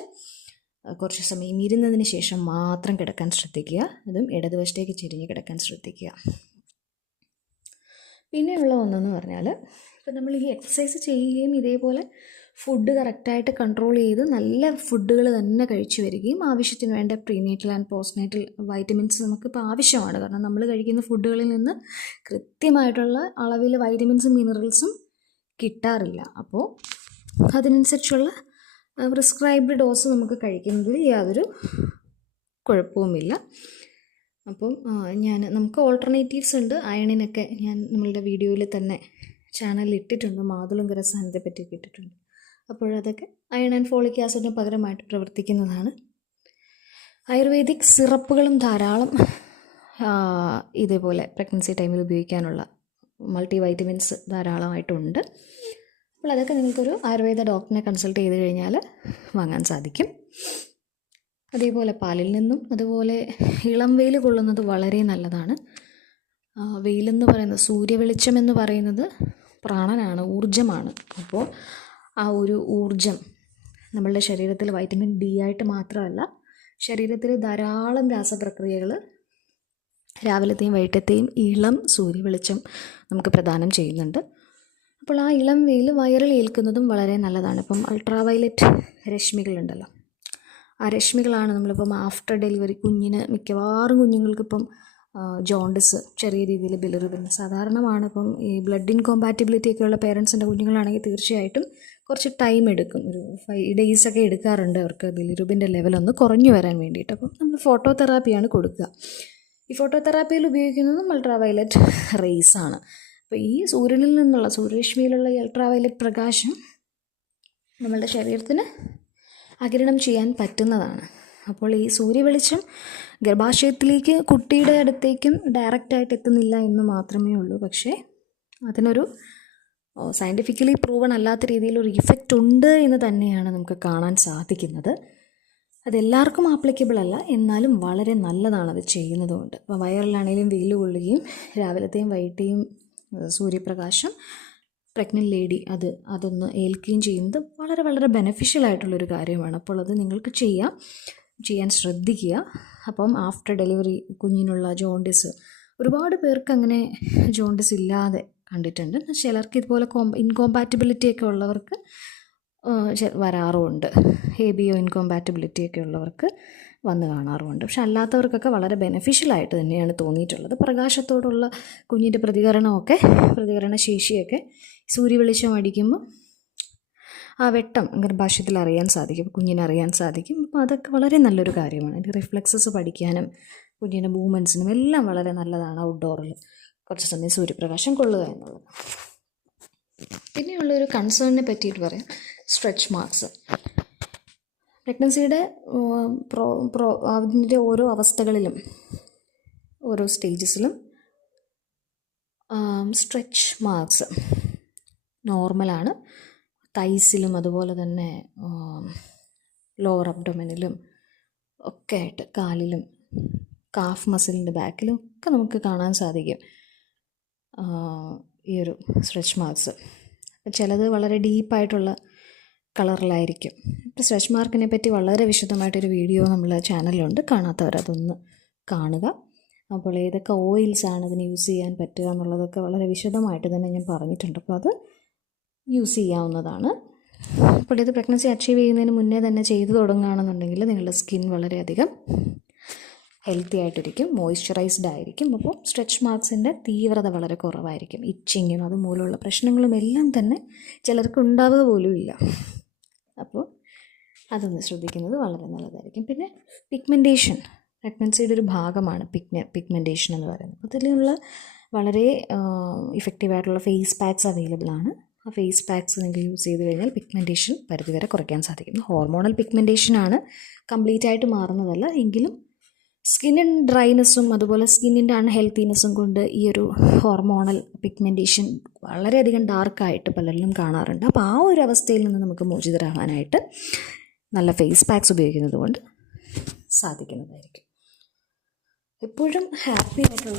കുറച്ച് സമയം ഇരുന്നതിന് ശേഷം മാത്രം കിടക്കാൻ ശ്രദ്ധിക്കുക. അതും ഇടതുവശത്തേക്ക് ചെരിഞ്ഞ് കിടക്കാൻ ശ്രദ്ധിക്കുക. പിന്നെയുള്ള ഒന്നെന്ന് പറഞ്ഞാൽ, ഇപ്പം നമ്മൾ ഈ എക്സസൈസ് ചെയ്യുകയും ഇതേപോലെ ഫുഡ് കറക്റ്റായിട്ട് കൺട്രോൾ ചെയ്ത് നല്ല ഫുഡുകൾ തന്നെ കഴിച്ചു വരികയും ആവശ്യത്തിന് വേണ്ട പ്രീനേറ്റൽ ആൻഡ് പോസ്റ്റ്നേറ്റൽ വൈറ്റമിൻസ് നമുക്കിപ്പോൾ ആവശ്യമാണ്. കാരണം നമ്മൾ കഴിക്കുന്ന ഫുഡുകളിൽ നിന്ന് കൃത്യമായിട്ടുള്ള അളവിൽ വൈറ്റമിൻസും മിനറൽസും കിട്ടാറില്ല. അപ്പോൾ അതിനനുസരിച്ചുള്ള പ്രിസ്ക്രൈബ്ഡ് ഡോസ് നമുക്ക് കഴിക്കുന്നതിൽ യാതൊരു കുഴപ്പവുമില്ല. അപ്പം നമുക്ക് ഓൾട്ടർനേറ്റീവ്സ് ഉണ്ട്. അയണിനൊക്കെ ഞാൻ നമ്മളുടെ വീഡിയോയിൽ തന്നെ ചാനലിൽ ഇട്ടിട്ടുണ്ട്, മാതുളം ഗ്രസാനത്തെ പറ്റിയൊക്കെ ഇട്ടിട്ടുണ്ട്. അപ്പോഴതൊക്കെ അയൺ ആൻഡ് ഫോളിക് ആസിഡിന് പകരമായിട്ട് പ്രവർത്തിക്കുന്നതാണ്. ആയുർവേദിക് സിറപ്പുകളും ധാരാളം ഇതേപോലെ പ്രഗ്നൻസി ടൈമിൽ ഉപയോഗിക്കാനുള്ള മൾട്ടി വൈറ്റമിൻസ് ധാരാളമായിട്ടുണ്ട്. അപ്പോൾ അതൊക്കെ നിങ്ങൾക്കൊരു ആയുർവേദ ഡോക്ടറിനെ കൺസൾട്ട് ചെയ്ത് കഴിഞ്ഞാൽ വാങ്ങാൻ സാധിക്കും. അതേപോലെ പാലിൽ നിന്നും അതുപോലെ ഇളം വെയിൽ കൊള്ളുന്നത് വളരെ നല്ലതാണ്. വെയിലെന്ന് പറയുന്നത്, സൂര്യവെളിച്ചം എന്ന് പറയുന്നത് പ്രാണനാണ്, ഊർജ്ജമാണ്. അപ്പോൾ ആ ഒരു ഊർജ്ജം നമ്മളുടെ ശരീരത്തിൽ വൈറ്റമിൻ ഡി ആയിട്ട് മാത്രമല്ല, ശരീരത്തിൽ ധാരാളം രാസപ്രക്രിയകൾ രാവിലത്തെയും വൈകിട്ടത്തെയും ഇളം സൂര്യവെളിച്ചം നമുക്ക് പ്രദാനം ചെയ്യുന്നുണ്ട്. അപ്പോൾ ആ ഇളം വെയിൽ വയറിൽ ഏൽക്കുന്നതും വളരെ നല്ലതാണ്. ഇപ്പം അൾട്രാ വയലറ്റ് രശ്മികളുണ്ടല്ലോ, ആ രശ്മികളാണ് നമ്മളിപ്പം ആഫ്റ്റർ ഡെലിവറി മിക്കവാറും കുഞ്ഞുങ്ങൾക്കിപ്പം ജോണ്ടിസ്, ചെറിയ രീതിയിൽ ബിലിറുബിൻ സാധാരണമാണ്. ഇപ്പം ഈ ബ്ലഡ് ഇൻകോമ്പാറ്റിബിലിറ്റി ഒക്കെയുള്ള പേരൻസിൻ്റെ കുഞ്ഞുങ്ങളാണെങ്കിൽ തീർച്ചയായിട്ടും കുറച്ച് ടൈം എടുക്കും, ഒരു 5 days ഒക്കെ എടുക്കാറുണ്ട് അവർക്ക് ബിലിറുബിൻ്റെ ലെവലൊന്ന് കുറഞ്ഞു വരാൻ വേണ്ടിയിട്ട്. അപ്പം നമ്മൾ ഫോട്ടോ തെറാപ്പിയാണ് കൊടുക്കുക. ഈ ഫോട്ടോ തെറാപ്പിയിൽ ഉപയോഗിക്കുന്നതും അൾട്രാ വയലറ്റ് റേസ് ആണ്. അപ്പോൾ ഈ സൂര്യനിൽ നിന്നുള്ള, സൂര്യരശ്മിയിലുള്ള ഈ അൾട്രാ വയലറ്റ് പ്രകാശം നമ്മളുടെ ശരീരത്തിന് ആഗിരണം ചെയ്യാൻ പറ്റുന്നതാണ്. അപ്പോൾ ഈ സൂര്യവെളിച്ചം ഗർഭാശയത്തിലേക്ക്, കുട്ടിയുടെ അടുത്തേക്കും ഡയറക്റ്റായിട്ട് എത്തുന്നില്ല എന്ന് മാത്രമേ ഉള്ളൂ. പക്ഷേ അതിനൊരു സയൻറ്റിഫിക്കലി പ്രൂവൺ അല്ലാത്ത രീതിയിലൊരു ഇഫക്റ്റ് ഉണ്ട് എന്ന് തന്നെയാണ് നമുക്ക് കാണാൻ സാധിക്കുന്നത്. അതെല്ലാവർക്കും ആപ്ലിക്കബിൾ അല്ല, എന്നാലും വളരെ നല്ലതാണ് അത് ചെയ്യുന്നത് കൊണ്ട്. ഇപ്പോൾ വയറിലാണെങ്കിലും വെയിൽ കൊള്ളുകയും രാവിലത്തെയും വൈകിട്ടേയും സൂര്യപ്രകാശം പ്രഗ്നൻ്റ് ലേഡി അതൊന്ന് ഏൽക്കുകയും ചെയ്യുന്നത് വളരെ വളരെ ബെനഫിഷ്യൽ ആയിട്ടുള്ളൊരു കാര്യമാണ്. അപ്പോൾ അത് നിങ്ങൾക്ക് ചെയ്യാൻ ശ്രദ്ധിക്കുക. അപ്പം ആഫ്റ്റർ ഡെലിവറി കുഞ്ഞിനുള്ള ജോണ്ടിസ്, ഒരുപാട് പേർക്ക് അങ്ങനെ ജോണ്ടിസ് ഇല്ലാതെ കണ്ടിട്ടുണ്ട്. ചിലർക്ക് ഇതുപോലെ ഇൻകോമ്പാറ്റിബിലിറ്റി ഒക്കെ ഉള്ളവർക്ക് വരാറുമുണ്ട്. ABO ഇൻകോമ്പാറ്റിബിലിറ്റി ഒക്കെ ഉള്ളവർക്ക് വന്ന് കാണാറുമുണ്ട്. പക്ഷെ അല്ലാത്തവർക്കൊക്കെ വളരെ ബെനഫിഷ്യലായിട്ട് തന്നെയാണ് തോന്നിയിട്ടുള്ളത്. പ്രകാശത്തോടുള്ള കുഞ്ഞിൻ്റെ പ്രതികരണശേഷിയൊക്കെ സൂര്യവെളിച്ചം അടിക്കുമ്പോൾ ആ വെട്ടം ഗർഭാശയത്തിൽ അറിയാൻ സാധിക്കും, കുഞ്ഞിനറിയാൻ സാധിക്കും. അപ്പോൾ അതൊക്കെ വളരെ നല്ലൊരു കാര്യമാണ്. റിഫ്ലെക്സസ് പഠിക്കാനും കുഞ്ഞിൻ്റെ മൂവ്മെൻറ്റ്സിനും എല്ലാം വളരെ നല്ലതാണ് ഔട്ട്ഡോറിൽ കുറച്ച് സമയം സൂര്യപ്രകാശം കൊള്ളുക എന്നുള്ളത്. പിന്നെയുള്ളൊരു കൺസേണിനെ പറ്റിയിട്ട് പറയാം, സ്ട്രെച്ച് മാർക്സ്. പ്രഗ്നൻസിയുടെ അതിൻ്റെ ഓരോ അവസ്ഥകളിലും, ഓരോ സ്റ്റേജസിലും സ്ട്രെച്ച് മാർക്സ് നോർമലാണ്. തൈസിലും അതുപോലെ തന്നെ ലോവർ അബ്ഡോമിനിലും ഒക്കെ ആയിട്ട്, കാലിലും കാഫ് മസിലിൻ്റെ ബാക്കിലും ഒക്കെ നമുക്ക് കാണാൻ സാധിക്കും ഈ ഒരു സ്ട്രെച്ച് മാർക്സ്. ചിലത് വളരെ ഡീപ്പായിട്ടുള്ള കളറിലായിരിക്കും. ഇപ്പോൾ സ്ട്രെച്ച് മാർക്കിനെ പറ്റി വളരെ വിശദമായിട്ടൊരു വീഡിയോ നമ്മളെ ചാനലിലുണ്ട്, കാണാത്തവരതൊന്ന് കാണുക. അപ്പോൾ ഏതൊക്കെ ഓയിൽസാണ് അതിന് യൂസ് ചെയ്യാൻ പറ്റുക എന്നുള്ളതൊക്കെ വളരെ വിശദമായിട്ട് തന്നെ ഞാൻ പറഞ്ഞിട്ടുണ്ട്. അപ്പോൾ അത് യൂസ് ചെയ്യാവുന്നതാണ്. അപ്പോൾ ഇത് പ്രഗ്നൻസി അച്ചീവ് ചെയ്യുന്നതിന് മുന്നേ തന്നെ ചെയ്തു തുടങ്ങുകയാണെന്നുണ്ടെങ്കിൽ നിങ്ങളുടെ സ്കിൻ വളരെയധികം ഹെൽത്തി ആയിട്ടിരിക്കും, മോയ്സ്ചറൈസ്ഡ് ആയിരിക്കും. അപ്പോൾ സ്ട്രെച്ച് മാർക്സിൻ്റെ തീവ്രത വളരെ കുറവായിരിക്കും. ഇച്ചിങ്ങും അതുമൂലമുള്ള പ്രശ്നങ്ങളും എല്ലാം തന്നെ ചിലർക്ക് ഉണ്ടാവുക പോലും ഇല്ല. അപ്പോൾ അതൊന്ന് ശ്രദ്ധിക്കുന്നത് വളരെ നല്ലതായിരിക്കും. പിന്നെ പിഗ്മെൻറ്റേഷൻ പ്രഗ്നൻസിയുടെ ഒരു ഭാഗമാണ് പിഗ്മെൻറ്റേഷൻ എന്ന് പറയുന്നത്. അപ്പോൾ അതിലുള്ള വളരെ ഇഫക്റ്റീവായിട്ടുള്ള ഫേസ് പാക്സ് അവൈലബിൾ ആണ്. ആ ഫേസ് പാക്സ് നിങ്ങൾ യൂസ് ചെയ്ത് കഴിഞ്ഞാൽ പിഗ്മെൻറ്റേഷൻ പരിധിവരെ കുറയ്ക്കാൻ സാധിക്കും. ഹോർമോണൽ പിഗ്മെൻറ്റേഷനാണ്, കംപ്ലീറ്റ് ആയിട്ട് മാറുന്നതല്ല. എങ്കിലും സ്കിന്നിൻ ഡ്രൈനെസ്സും അതുപോലെ സ്കിന്നിൻ്റെ അൺഹെൽത്തിനെസ്സും കൊണ്ട് ഈ ഒരു ഹോർമോണൽ പിഗ്മെൻറ്റേഷൻ വളരെയധികം ഡാർക്കായിട്ട് പലരിലും കാണാറുണ്ട്. അപ്പോൾ ആ ഒരു അവസ്ഥയിൽ നിന്ന് നമുക്ക് മോചിതരാകാനായിട്ട് നല്ല ഫേസ് പാക്സ് ഉപയോഗിക്കുന്നത് കൊണ്ട് സാധിക്കുന്നതായിരിക്കും. എപ്പോഴും ഹാപ്പി ആയിട്ടുള്ള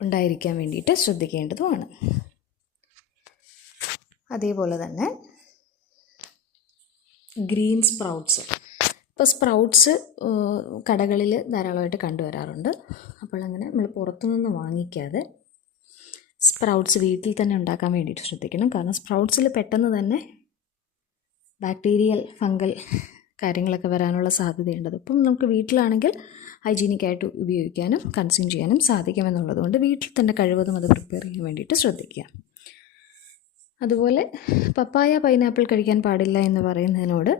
ഉണ്ടായിരിക്കാൻ വേണ്ടിയിട്ട് ശ്രദ്ധിക്കേണ്ടതുമാണ്. അതേപോലെ തന്നെ ഗ്രീൻ സ്പ്രൗട്ട്സ്. ഇപ്പോൾ സ്പ്രൗട്ട്സ് കടകളിൽ ധാരാളമായിട്ട് കണ്ടുവരാറുണ്ട്. അപ്പോൾ അങ്ങനെ നമ്മൾ പുറത്തുനിന്ന് വാങ്ങിക്കാതെ സ്പ്രൗട്ട്സ് വീട്ടിൽ തന്നെ ഉണ്ടാക്കാൻ വേണ്ടിയിട്ട് ശ്രദ്ധിക്കണം. കാരണം സ്പ്രൗട്ട്സിൽ പെട്ടെന്ന് തന്നെ ബാക്ടീരിയൽ, ഫംഗൽ കാര്യങ്ങളൊക്കെ വരാനുള്ള സാധ്യതയുണ്ട്. ഇപ്പം നമുക്ക് വീട്ടിലാണെങ്കിൽ ഹൈജീനിക്കായിട്ട് ഉപയോഗിക്കാനും കൺസ്യൂം ചെയ്യാനും സാധിക്കുമെന്നുള്ളത് കൊണ്ട് വീട്ടിൽ തന്നെ കഴിവതും അത് പ്രിപ്പയർ ചെയ്യാൻ വേണ്ടിയിട്ട് ശ്രദ്ധിക്കുക. അതുപോലെ പപ്പായ, പൈനാപ്പിൾ കഴിക്കാൻ പാടില്ല എന്ന് പറയുന്നതിനോട്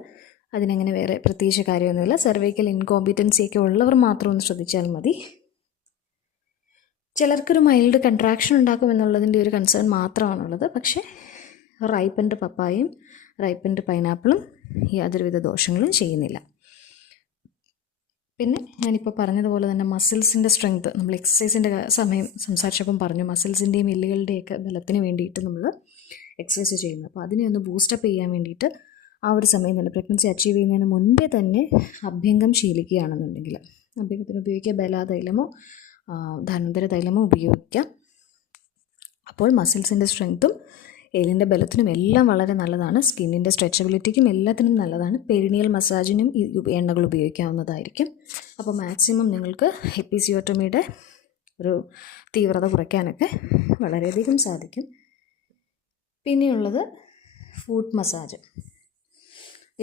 അതിനങ്ങനെ വേറെ പ്രത്യേകിച്ച് കാര്യമൊന്നുമില്ല. സെർവൈക്കൽ ഇൻകോമ്പിറ്റൻസി ഒക്കെ ഉള്ളവർ മാത്രം ഒന്ന് ശ്രദ്ധിച്ചാൽ മതി. ചിലർക്കൊരു മൈൽഡ് കൺട്രാക്ഷൻ ഉണ്ടാക്കുമെന്നുള്ളതിൻ്റെ ഒരു കൺസേൺ മാത്രമാണുള്ളത്. പക്ഷേ റൈപ്പൻഡ് പപ്പായയും റൈപ്പൻഡ് പൈനാപ്പിളും യാതൊരുവിധ ദോഷങ്ങളും ചെയ്യുന്നില്ല. പിന്നെ ഞാനിപ്പോൾ പറഞ്ഞതുപോലെ തന്നെ മസിൽസിൻ്റെ സ്ട്രെങ്ത്, നമ്മൾ എക്സസൈസിൻ്റെ സമയം സംസാരിച്ചപ്പം പറഞ്ഞു മസിൽസിൻ്റെയും എല്ലുകളുടെയൊക്കെ ബലത്തിന് വേണ്ടിയിട്ട് നമ്മൾ എക്സസൈസ് ചെയ്യുന്നത്. അപ്പോൾ അതിനെ ഒന്ന് ബൂസ്റ്റപ്പ് ചെയ്യാൻ വേണ്ടിയിട്ട് ആ ഒരു സമയം തന്നെ പ്രഗ്നൻസി അച്ചീവ് ചെയ്യുന്നതിന് മുൻപേ തന്നെ അഭ്യംഗം ശീലിക്കുകയാണെന്നുണ്ടെങ്കിൽ അഭ്യംഗത്തിന് ഉപയോഗിക്കുക ബലാതൈലമോ ധന്വന്തര തൈലമോ ഉപയോഗിക്കാം. അപ്പോൾ മസിൽസിൻ്റെ സ്ട്രെങ്ത്തും എല്ലിൻ്റെ ബലത്തിനും എല്ലാം വളരെ നല്ലതാണ്. സ്കിന്നിൻ്റെ സ്ട്രെച്ചബിലിറ്റിക്കും എല്ലാത്തിനും നല്ലതാണ്. പെരിനിയൽ മസാജിനും ഈ എണ്ണകൾ ഉപയോഗിക്കാവുന്നതായിരിക്കും. അപ്പോൾ മാക്സിമം നിങ്ങൾക്ക് എപ്പിസിയോട്ടമിയുടെ ഒരു തീവ്രത കുറയ്ക്കാനൊക്കെ വളരെയധികം സാധിക്കും. പിന്നെയുള്ളത് ഫുട്ട് മസാജ്.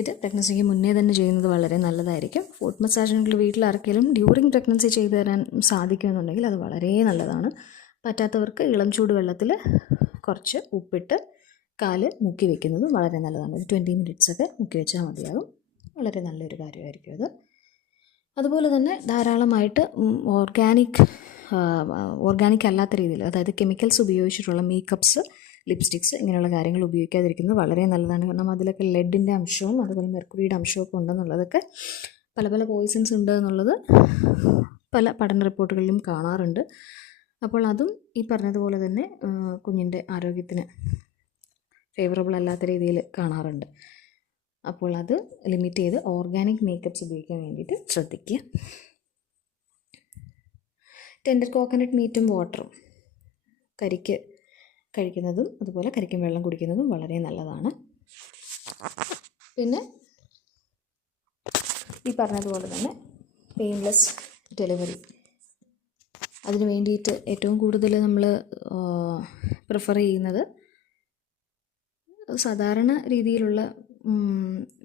ഇത് പ്രഗ്നൻസിക്ക് മുന്നേ തന്നെ ചെയ്യുന്നത് വളരെ നല്ലതായിരിക്കും. ഫുട്ട് മസാജ് നിങ്ങൾ വീട്ടിലാർക്കെങ്കിലും ഡ്യൂറിങ് പ്രഗ്നൻസി ചെയ്തു തരാൻ സാധിക്കുമെന്നുണ്ടെങ്കിൽ അത് വളരെ നല്ലതാണ്. പറ്റാത്തവർക്ക് ഇളം ചൂടുവെള്ളത്തിൽ കുറച്ച് ഉപ്പിട്ട് കാല് മുക്കി വെക്കുന്നത് വളരെ നല്ലതാണ്. ഒരു 20 മിനിറ്റ്സൊക്കെ മുക്കി വെച്ചാൽ മതിയാകും. വളരെ നല്ലൊരു കാര്യമായിരിക്കും അത്. അതുപോലെ തന്നെ ധാരാളമായിട്ട് ഓർഗാനിക് അല്ലാത്ത രീതിയിൽ, അതായത് കെമിക്കൽസ് ഉപയോഗിച്ചിട്ടുള്ള മേക്കപ്സ്, ലിപ്സ്റ്റിക്സ് ഇങ്ങനെയുള്ള കാര്യങ്ങൾ ഉപയോഗിക്കാതിരിക്കുന്നത് വളരെ നല്ലതാണ്. കാരണം അതിലൊക്കെ ലെഡിൻ്റെ അംശവും അതുപോലെ മെർക്കുറിയുടെ അംശമൊക്കെ ഉണ്ടെന്നുള്ളതൊക്കെ പല പോയിസൺസ് ഉണ്ട് എന്നുള്ളത് പല പഠന റിപ്പോർട്ടുകളിലും കാണാറുണ്ട്. അപ്പോൾ അതും ഈ പറഞ്ഞതുപോലെ തന്നെ കുഞ്ഞിൻ്റെ ആരോഗ്യത്തിന് ഫേവറബിൾ അല്ലാത്ത രീതിയിൽ കാണാറുണ്ട്. അപ്പോൾ അത് ലിമിറ്റ് ചെയ്ത് ഓർഗാനിക് മേക്കപ്സ് ഉപയോഗിക്കാൻ വേണ്ടിയിട്ട് ശ്രദ്ധിക്കുക. ടെൻഡർ കോക്കനട്ട് മീറ്റും വാട്ടറും കരിക്ക് കഴിക്കുന്നതും അതുപോലെ കരിക്കും വെള്ളം കുടിക്കുന്നതും വളരെ നല്ലതാണ്. പിന്നെ ഈ പറഞ്ഞതുപോലെ തന്നെ പെയിൻലെസ് ഡെലിവറി, അതിന് വേണ്ടിയിട്ട് ഏറ്റവും കൂടുതൽ നമ്മൾ പ്രിഫർ ചെയ്യുന്നത് സാധാരണ രീതിയിലുള്ള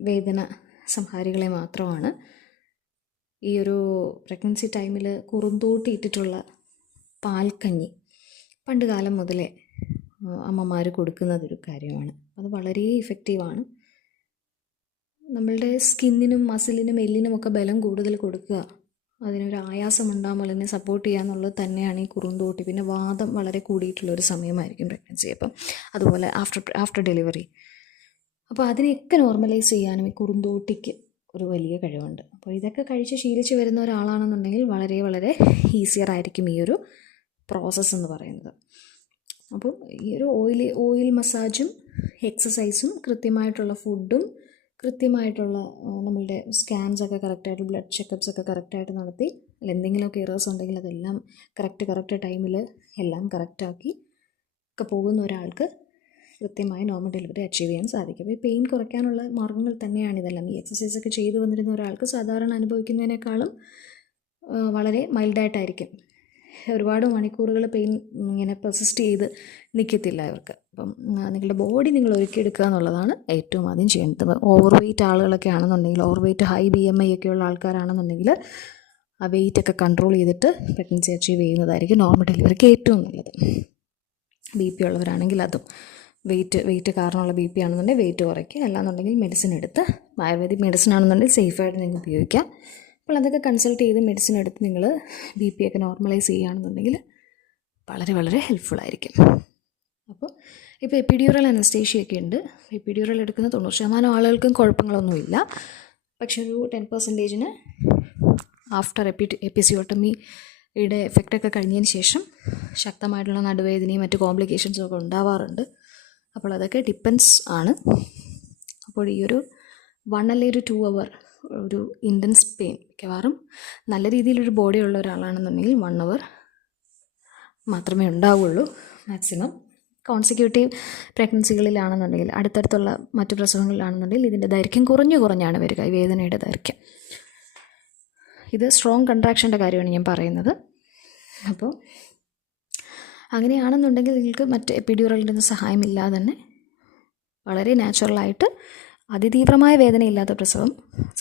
വേദന സംഹാരികളെ മാത്രമാണ്. ഈ ഒരു പ്രഗ്നൻസി ടൈമിൽ കുറുന്തോട്ടിയിട്ടിട്ടുള്ള പാൽക്കഞ്ഞി പണ്ട് കാലം മുതലേ അമ്മമാർ കൊടുക്കുന്നതൊരു കാര്യമാണ്. അത് വളരെ ഇഫക്റ്റീവാണ്. നമ്മളുടെ സ്കിന്നിനും മസിലിനും എല്ലിനും ഒക്കെ ബലം കൂടുതൽ കൊടുക്കുക, അതിനൊരു ആയാസം ഉണ്ടാകുമ്പോൾ അതിനെ സപ്പോർട്ട് ചെയ്യുക എന്നുള്ളത് തന്നെയാണ് ഈ കുറുന്തോട്ടി. പിന്നെ വാദം വളരെ കൂടിയിട്ടുള്ളൊരു സമയമായിരിക്കും പ്രഗ്നൻസി, അപ്പം അതുപോലെ ആഫ്റ്റർ ഡെലിവറി. അപ്പോൾ അതിനെയൊക്കെ നോർമലൈസ് ചെയ്യാനും ഈ കുറുന്തോട്ടിക്ക് ഒരു വലിയ കഴിവുണ്ട്. അപ്പോൾ ഇതൊക്കെ കഴിച്ച് ശീലിച്ച് വരുന്ന ഒരാളാണെന്നുണ്ടെങ്കിൽ വളരെ ഈസിയർ ആയിരിക്കും ഈ ഒരു പ്രോസസ്സ് എന്ന് പറയുന്നത്. അപ്പം ഈ ഒരു ഓയിൽ മസാജും എക്സസൈസും കൃത്യമായിട്ടുള്ള ഫുഡും കൃത്യമായിട്ടുള്ള നമ്മളുടെ സ്കാൻസൊക്കെ കറക്റ്റായിട്ട് ബ്ലഡ് ചെക്കപ്സൊക്കെ കറക്റ്റായിട്ട് നടത്തി അതിൽ എന്തെങ്കിലുമൊക്കെ എറേഴ്സ് ഉണ്ടെങ്കിൽ അതെല്ലാം കറക്റ്റ് ടൈമിൽ എല്ലാം കറക്റ്റാക്കി ഒക്കെ പോകുന്ന ഒരാൾക്ക് കൃത്യമായി നോർമൽ ഡെലിവറി അച്ചീവ് ചെയ്യാൻ സാധിക്കും. അപ്പോൾ ഈ പെയിൻ കുറയ്ക്കാനുള്ള മാർഗ്ഗങ്ങൾ തന്നെയാണ് ഇതെല്ലാം. ഈ എക്സസൈസൊക്കെ ചെയ്തു വന്നിരുന്ന ഒരാൾക്ക് സാധാരണ അനുഭവിക്കുന്നതിനേക്കാളും വളരെ മൈൽഡായിട്ടായിരിക്കും. ഒരുപാട് മണിക്കൂറുകൾ പെയിൻ ഇങ്ങനെ പെർസിസ്റ്റ് ചെയ്ത് നിൽക്കത്തില്ല ഇവർക്ക്. അപ്പം നിങ്ങളുടെ ബോഡി നിങ്ങൾ ഒരുക്കിയെടുക്കുക എന്നുള്ളതാണ് ഏറ്റവും ആദ്യം ചെയ്യേണ്ടത്. ഓവർ വെയ്റ്റ് ആളുകളൊക്കെ ആണെന്നുണ്ടെങ്കിൽ, ഓവർ വെയ്റ്റ് ഹൈ BMI ഒക്കെ ഉള്ള ആൾക്കാരാണെന്നുണ്ടെങ്കിൽ ആ വെയ്റ്റൊക്കെ കൺട്രോൾ ചെയ്തിട്ട് പ്രഗ്നൻസി അച്ചീവ് ചെയ്യുന്നതായിരിക്കും നോർമൽ ഡെലിവറിക്ക് ഏറ്റവും നല്ലത്. BP ഉള്ളവരാണെങ്കിൽ അതും വെയിറ്റ് കാരണമുള്ള BP ആണെന്നുണ്ടെങ്കിൽ വെയിറ്റ് കുറയ്ക്കുക, അല്ലാന്നുണ്ടെങ്കിൽ മെഡിസിൻ എടുത്ത് ആയുർവേദിക് മെഡിസിൻ ആണെന്നുണ്ടെങ്കിൽ സേഫായിട്ട് നിങ്ങൾക്ക് ഉപയോഗിക്കാം. അപ്പോൾ അതൊക്കെ കൺസൾട്ട് ചെയ്ത് മെഡിസിൻ എടുത്ത് നിങ്ങൾ BP ഒക്കെ നോർമലൈസ് ചെയ്യുകയാണെന്നുണ്ടെങ്കിൽ വളരെ ഹെൽപ്ഫുള്ളായിരിക്കും. അപ്പോൾ ഇപ്പോൾ എപ്പിഡ്യൂറൽ അനസ്തേഷ്യയൊക്കെ ഉണ്ട്. എപ്പിഡ്യൂറൽ എടുക്കുന്ന 90% ആളുകൾക്കും കുഴപ്പങ്ങളൊന്നുമില്ല. പക്ഷെ ഒരു 10% ആഫ്റ്റർ എപ്പിസിയോട്ടമിയുടെ എഫക്റ്റൊക്കെ കഴിഞ്ഞതിന് ശേഷം ശക്തമായിട്ടുള്ള നടുവേദനയും മറ്റ് കോംപ്ലിക്കേഷൻസും ഒക്കെ ഉണ്ടാവാറുണ്ട്. അപ്പോൾ അതൊക്കെ ഡിപ്പെൻസ് ആണ്. അപ്പോൾ ഈ ഒരു 1 അല്ലെങ്കിൽ ഒരു 2 hour ഒരു ഇൻറ്റൻസ് പെയിൻ മിക്കവാറും നല്ല രീതിയിലൊരു ബോഡി ഉള്ള ഒരാളാണെന്നുണ്ടെങ്കിൽ 1 hour മാത്രമേ ഉണ്ടാവുള്ളൂ മാക്സിമം. കോൺസിക്യൂട്ടീവ് പ്രഗ്നൻസികളിലാണെന്നുണ്ടെങ്കിൽ, അടുത്തടുത്തുള്ള മറ്റു പ്രസവങ്ങളിലാണെന്നുണ്ടെങ്കിൽ ഇതിൻ്റെ ദൈർഘ്യം കുറഞ്ഞാണ് വരിക, ഈ വേദനയുടെ ദൈർഘ്യം. ഇത് സ്ട്രോങ് കൺട്രാക്ഷൻ്റെ കാര്യമാണ് ഞാൻ പറയുന്നത്. അപ്പോൾ അങ്ങനെയാണെന്നുണ്ടെങ്കിൽ നിങ്ങൾക്ക് മറ്റ് എപ്പിഡ്യൂറലിൻ്റെ ഒന്നും സഹായമില്ലാതെ തന്നെ വളരെ നാച്ചുറലായിട്ട് അതിതീവ്രമായ വേദനയില്ലാത്ത പ്രസവം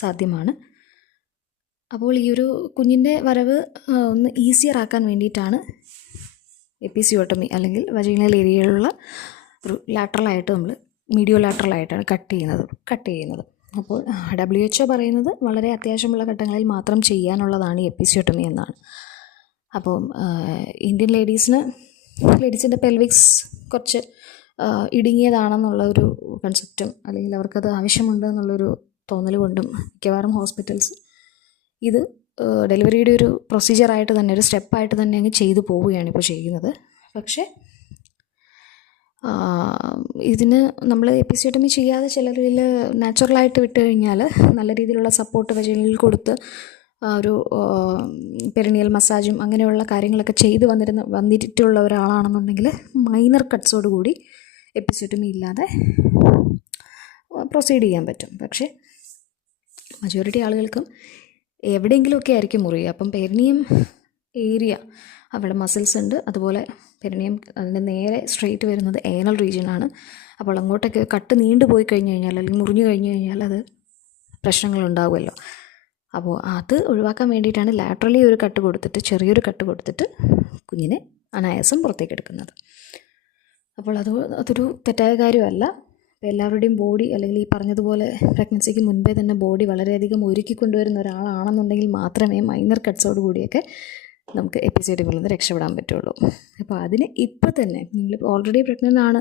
സാധ്യമാണ്. അപ്പോൾ ഈ ഒരു കുഞ്ഞിൻ്റെ വരവ് ഒന്ന് ഈസിയർ ആക്കാൻ വേണ്ടിയിട്ടാണ് എപ്പിസിയോട്ടമി അല്ലെങ്കിൽ വജൈനൽ ഏരിയയിലുള്ള ഒരു ലാറ്ററലായിട്ട് നമ്മൾ മീഡിയോ ലാറ്ററലായിട്ടാണ് കട്ട് ചെയ്യുന്നത്. അപ്പോൾ WHO പറയുന്നത് വളരെ അത്യാവശ്യമുള്ള ഘട്ടങ്ങളിൽ മാത്രം ചെയ്യാനുള്ളതാണ് ഈ എപ്പിസിയോട്ടമി എന്നാണ്. അപ്പോൾ ഇന്ത്യൻ ലേഡീസിൻ്റെ പെൽവിക്സ് കുറച്ച് ഇടുങ്ങിയതാണെന്നുള്ള ഒരു കൺസെപ്റ്റും അല്ലെങ്കിൽ അവർക്കത് ആവശ്യമുണ്ട് എന്നുള്ളൊരു തോന്നൽ കൊണ്ടും മിക്കവാറും ഹോസ്പിറ്റൽസ് ഇത് ഡെലിവറിയുടെ ഒരു പ്രൊസീജിയറായിട്ട് തന്നെ, ഒരു സ്റ്റെപ്പായിട്ട് തന്നെ അങ്ങ് ചെയ്തു പോവുകയാണ് ഇപ്പോൾ ചെയ്യുന്നത്. പക്ഷേ ഇതിന് നമ്മൾ എപ്പിസിയോട്ടമി ചെയ്യാതെ ചിലരിൽ നാച്ചുറലായിട്ട് വിട്ട് കഴിഞ്ഞാൽ നല്ല രീതിയിലുള്ള സപ്പോർട്ട് വജൈനയിൽ കൊടുത്ത് ഒരു പെരിനിയൽ മസാജും അങ്ങനെയുള്ള കാര്യങ്ങളൊക്കെ ചെയ്ത് വന്നിട്ടുള്ള ഒരാളാണെന്നുണ്ടെങ്കിൽ മൈനർ കട്ട്സോടുകൂടി എപ്പിസിയോട്ടമി ഇല്ലാതെ പ്രൊസീഡ് ചെയ്യാൻ പറ്റും. പക്ഷേ മജോറിറ്റി ആളുകൾക്കും എവിടെയെങ്കിലുമൊക്കെ ആയിരിക്കും മുറിയുക. അപ്പം പെരിനിയം ഏരിയ അവിടെ മസിൽസ് ഉണ്ട്, അതുപോലെ പെരിനിയം അതിൻ്റെ നേരെ സ്ട്രെയിറ്റ് വരുന്നത് ഏനൽ റീജിയനാണ്. അപ്പോൾ അങ്ങോട്ടൊക്കെ കട്ട് നീണ്ടു പോയി കഴിഞ്ഞ് കഴിഞ്ഞാൽ അല്ലെങ്കിൽ മുറിഞ്ഞു കഴിഞ്ഞ് കഴിഞ്ഞാൽ അത് പ്രശ്നങ്ങളുണ്ടാവുമല്ലോ. അപ്പോൾ അത് ഒഴിവാക്കാൻ വേണ്ടിയിട്ടാണ് ലാറ്ററലി ഒരു കട്ട് കൊടുത്തിട്ട്, ചെറിയൊരു കട്ട് കൊടുത്തിട്ട് കുഞ്ഞിനെ അനായാസം പുറത്തേക്ക് എടുക്കുന്നത്. അപ്പോൾ അതൊരു തെറ്റായ കാര്യമല്ല. അപ്പോൾ എല്ലാവരുടെയും ബോഡി, അല്ലെങ്കിൽ ഈ പറഞ്ഞതുപോലെ പ്രഗ്നൻസിക്ക് മുൻപേ തന്നെ ബോഡി വളരെയധികം ഒരുക്കി കൊണ്ടുവരുന്ന ഒരാളാണെന്നുണ്ടെങ്കിൽ മാത്രമേ മൈനർ കട്ട്സോട് കൂടിയൊക്കെ നമുക്ക് എപ്പിസോഡിൽ നിന്ന് രക്ഷപ്പെടാൻ പറ്റുള്ളൂ. അപ്പോൾ അതിന് ഇപ്പോൾ തന്നെ നിങ്ങൾ ഓൾറെഡി പ്രഗ്നൻ്റ് ആണ്,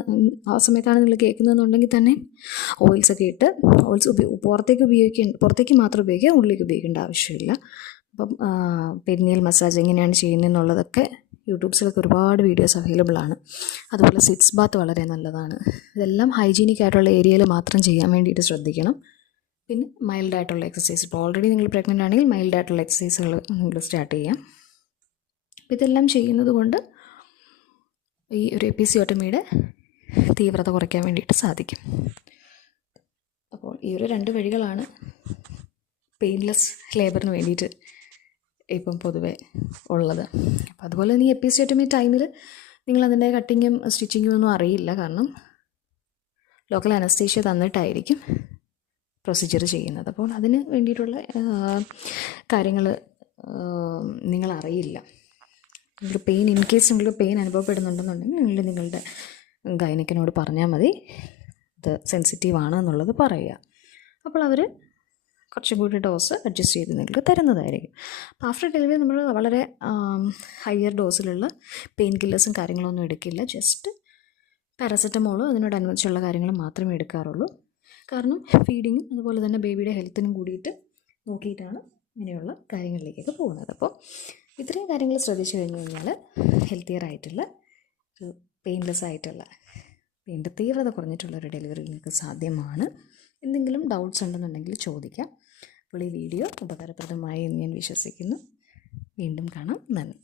ആ സമയത്താണ് നിങ്ങൾ കേൾക്കുന്നതെന്നുണ്ടെങ്കിൽ തന്നെ ഓയിൽസൊക്കെ ഇട്ട്, ഓയിൽസ് പുറത്തേക്ക് മാത്രം ഉപയോഗിക്കുക, ഉള്ളിലേക്ക് ഉപയോഗിക്കേണ്ട ആവശ്യമില്ല. അപ്പം പെരിനിയൽ മസാജ് എങ്ങനെയാണ് ചെയ്യുന്നതെന്നുള്ളതൊക്കെ യൂട്യൂബ്സിലൊക്കെ ഒരുപാട് വീഡിയോസ് അവൈലബിൾ ആണ്. അതുപോലെ സിറ്റ്സ് ബാത്ത് വളരെ നല്ലതാണ്. ഇതെല്ലാം ഹൈജീനിക് ആയിട്ടുള്ള ഏരിയയിൽ മാത്രം ചെയ്യാൻ വേണ്ടിയിട്ട് ശ്രദ്ധിക്കണം. പിന്നെ മൈൽഡായിട്ടുള്ള എക്സസൈസ്, ഇപ്പോൾ ഓൾറെഡി നിങ്ങൾ പ്രഗ്നൻ്റ് ആണെങ്കിൽ മൈൽഡായിട്ടുള്ള എക്സസൈസുകൾ നിങ്ങൾ സ്റ്റാർട്ട് ചെയ്യാം. അപ്പോൾ ഇതെല്ലാം ചെയ്യുന്നത് കൊണ്ട് ഈ ഒരു എപ്പിസിയോട്ടമിയുടെ തീവ്രത കുറയ്ക്കാൻ വേണ്ടിയിട്ട് സാധിക്കും. അപ്പോൾ ഈ ഒരു 2 വഴികളാണ് പെയിൻലെസ് ലേബറിന് വേണ്ടിയിട്ട് ഇപ്പം പൊതുവെ ഉള്ളത്. അപ്പോൾ അതുപോലെ തന്നെ ഈ എപ്പിസിയോട്ടമി ടൈമിൽ നിങ്ങളതിൻ്റെ കട്ടിങ്ങും സ്റ്റിച്ചിങ്ങും ഒന്നും അറിയില്ല. കാരണം ലോക്കൽ അനസ്തീഷ്യ തന്നിട്ടായിരിക്കും പ്രൊസീജിയർ ചെയ്യുന്നത്. അപ്പോൾ അതിന് വേണ്ടിയിട്ടുള്ള കാര്യങ്ങൾ നിങ്ങളറിയില്ല. നിങ്ങൾക്ക് പെയിൻ, ഇൻ കേസ് നിങ്ങൾക്ക് പെയിൻ അനുഭവപ്പെടുന്നുണ്ടെന്നുണ്ടെങ്കിൽ നിങ്ങൾ നിങ്ങളുടെ ഗൈനക്കിനോട് പറഞ്ഞാൽ മതി, ഇത് സെൻസിറ്റീവാണ് എന്നുള്ളത് പറയുക. അപ്പോൾ അവർ കുറച്ചും കൂടി ഡോസ് അഡ്ജസ്റ്റ് ചെയ്ത് നിങ്ങൾക്ക് തരുന്നതായിരിക്കും. അപ്പോൾ ആഫ്റ്റർ ഡെലിവറി നമ്മൾ വളരെ ഹയർ ഡോസിലുള്ള പെയിൻ കില്ലേഴ്സും കാര്യങ്ങളൊന്നും എടുക്കില്ല. ജസ്റ്റ് പാരസെറ്റമോളും അതിനോടനുബന്ധിച്ചുള്ള കാര്യങ്ങൾ മാത്രമേ എടുക്കാറുള്ളൂ. കാരണം ഫീഡിങ്ങും അതുപോലെ തന്നെ ബേബിയുടെ ഹെൽത്തിനും കൂടിയിട്ട് നോക്കിയിട്ടാണ് ഇങ്ങനെയുള്ള കാര്യങ്ങളിലേക്കൊക്കെ പോകുന്നത്. അപ്പോൾ ഇത്രയും കാര്യങ്ങൾ ശ്രദ്ധിച്ചു കഴിഞ്ഞ് കഴിഞ്ഞാൽ ഹെൽത്തിയർ ആയിട്ടുള്ള ഒരു പെയിൻലെസ് ആയിട്ടുള്ള, പെയിൻ്റെ തീവ്രത കുറഞ്ഞിട്ടുള്ള ഒരു ഡെലിവറി നിങ്ങൾക്ക് സാധ്യമാണ്. എന്തെങ്കിലും ഡൗട്ട്സ് ഉണ്ടെന്നുണ്ടെങ്കിൽ ചോദിക്കാം. അപ്പോൾ ഈ വീഡിയോ ഉപകാരപ്രദമായി എന്ന് ഞാൻ വിശ്വസിക്കുന്നു. വീണ്ടും കാണാം. നന്ദി.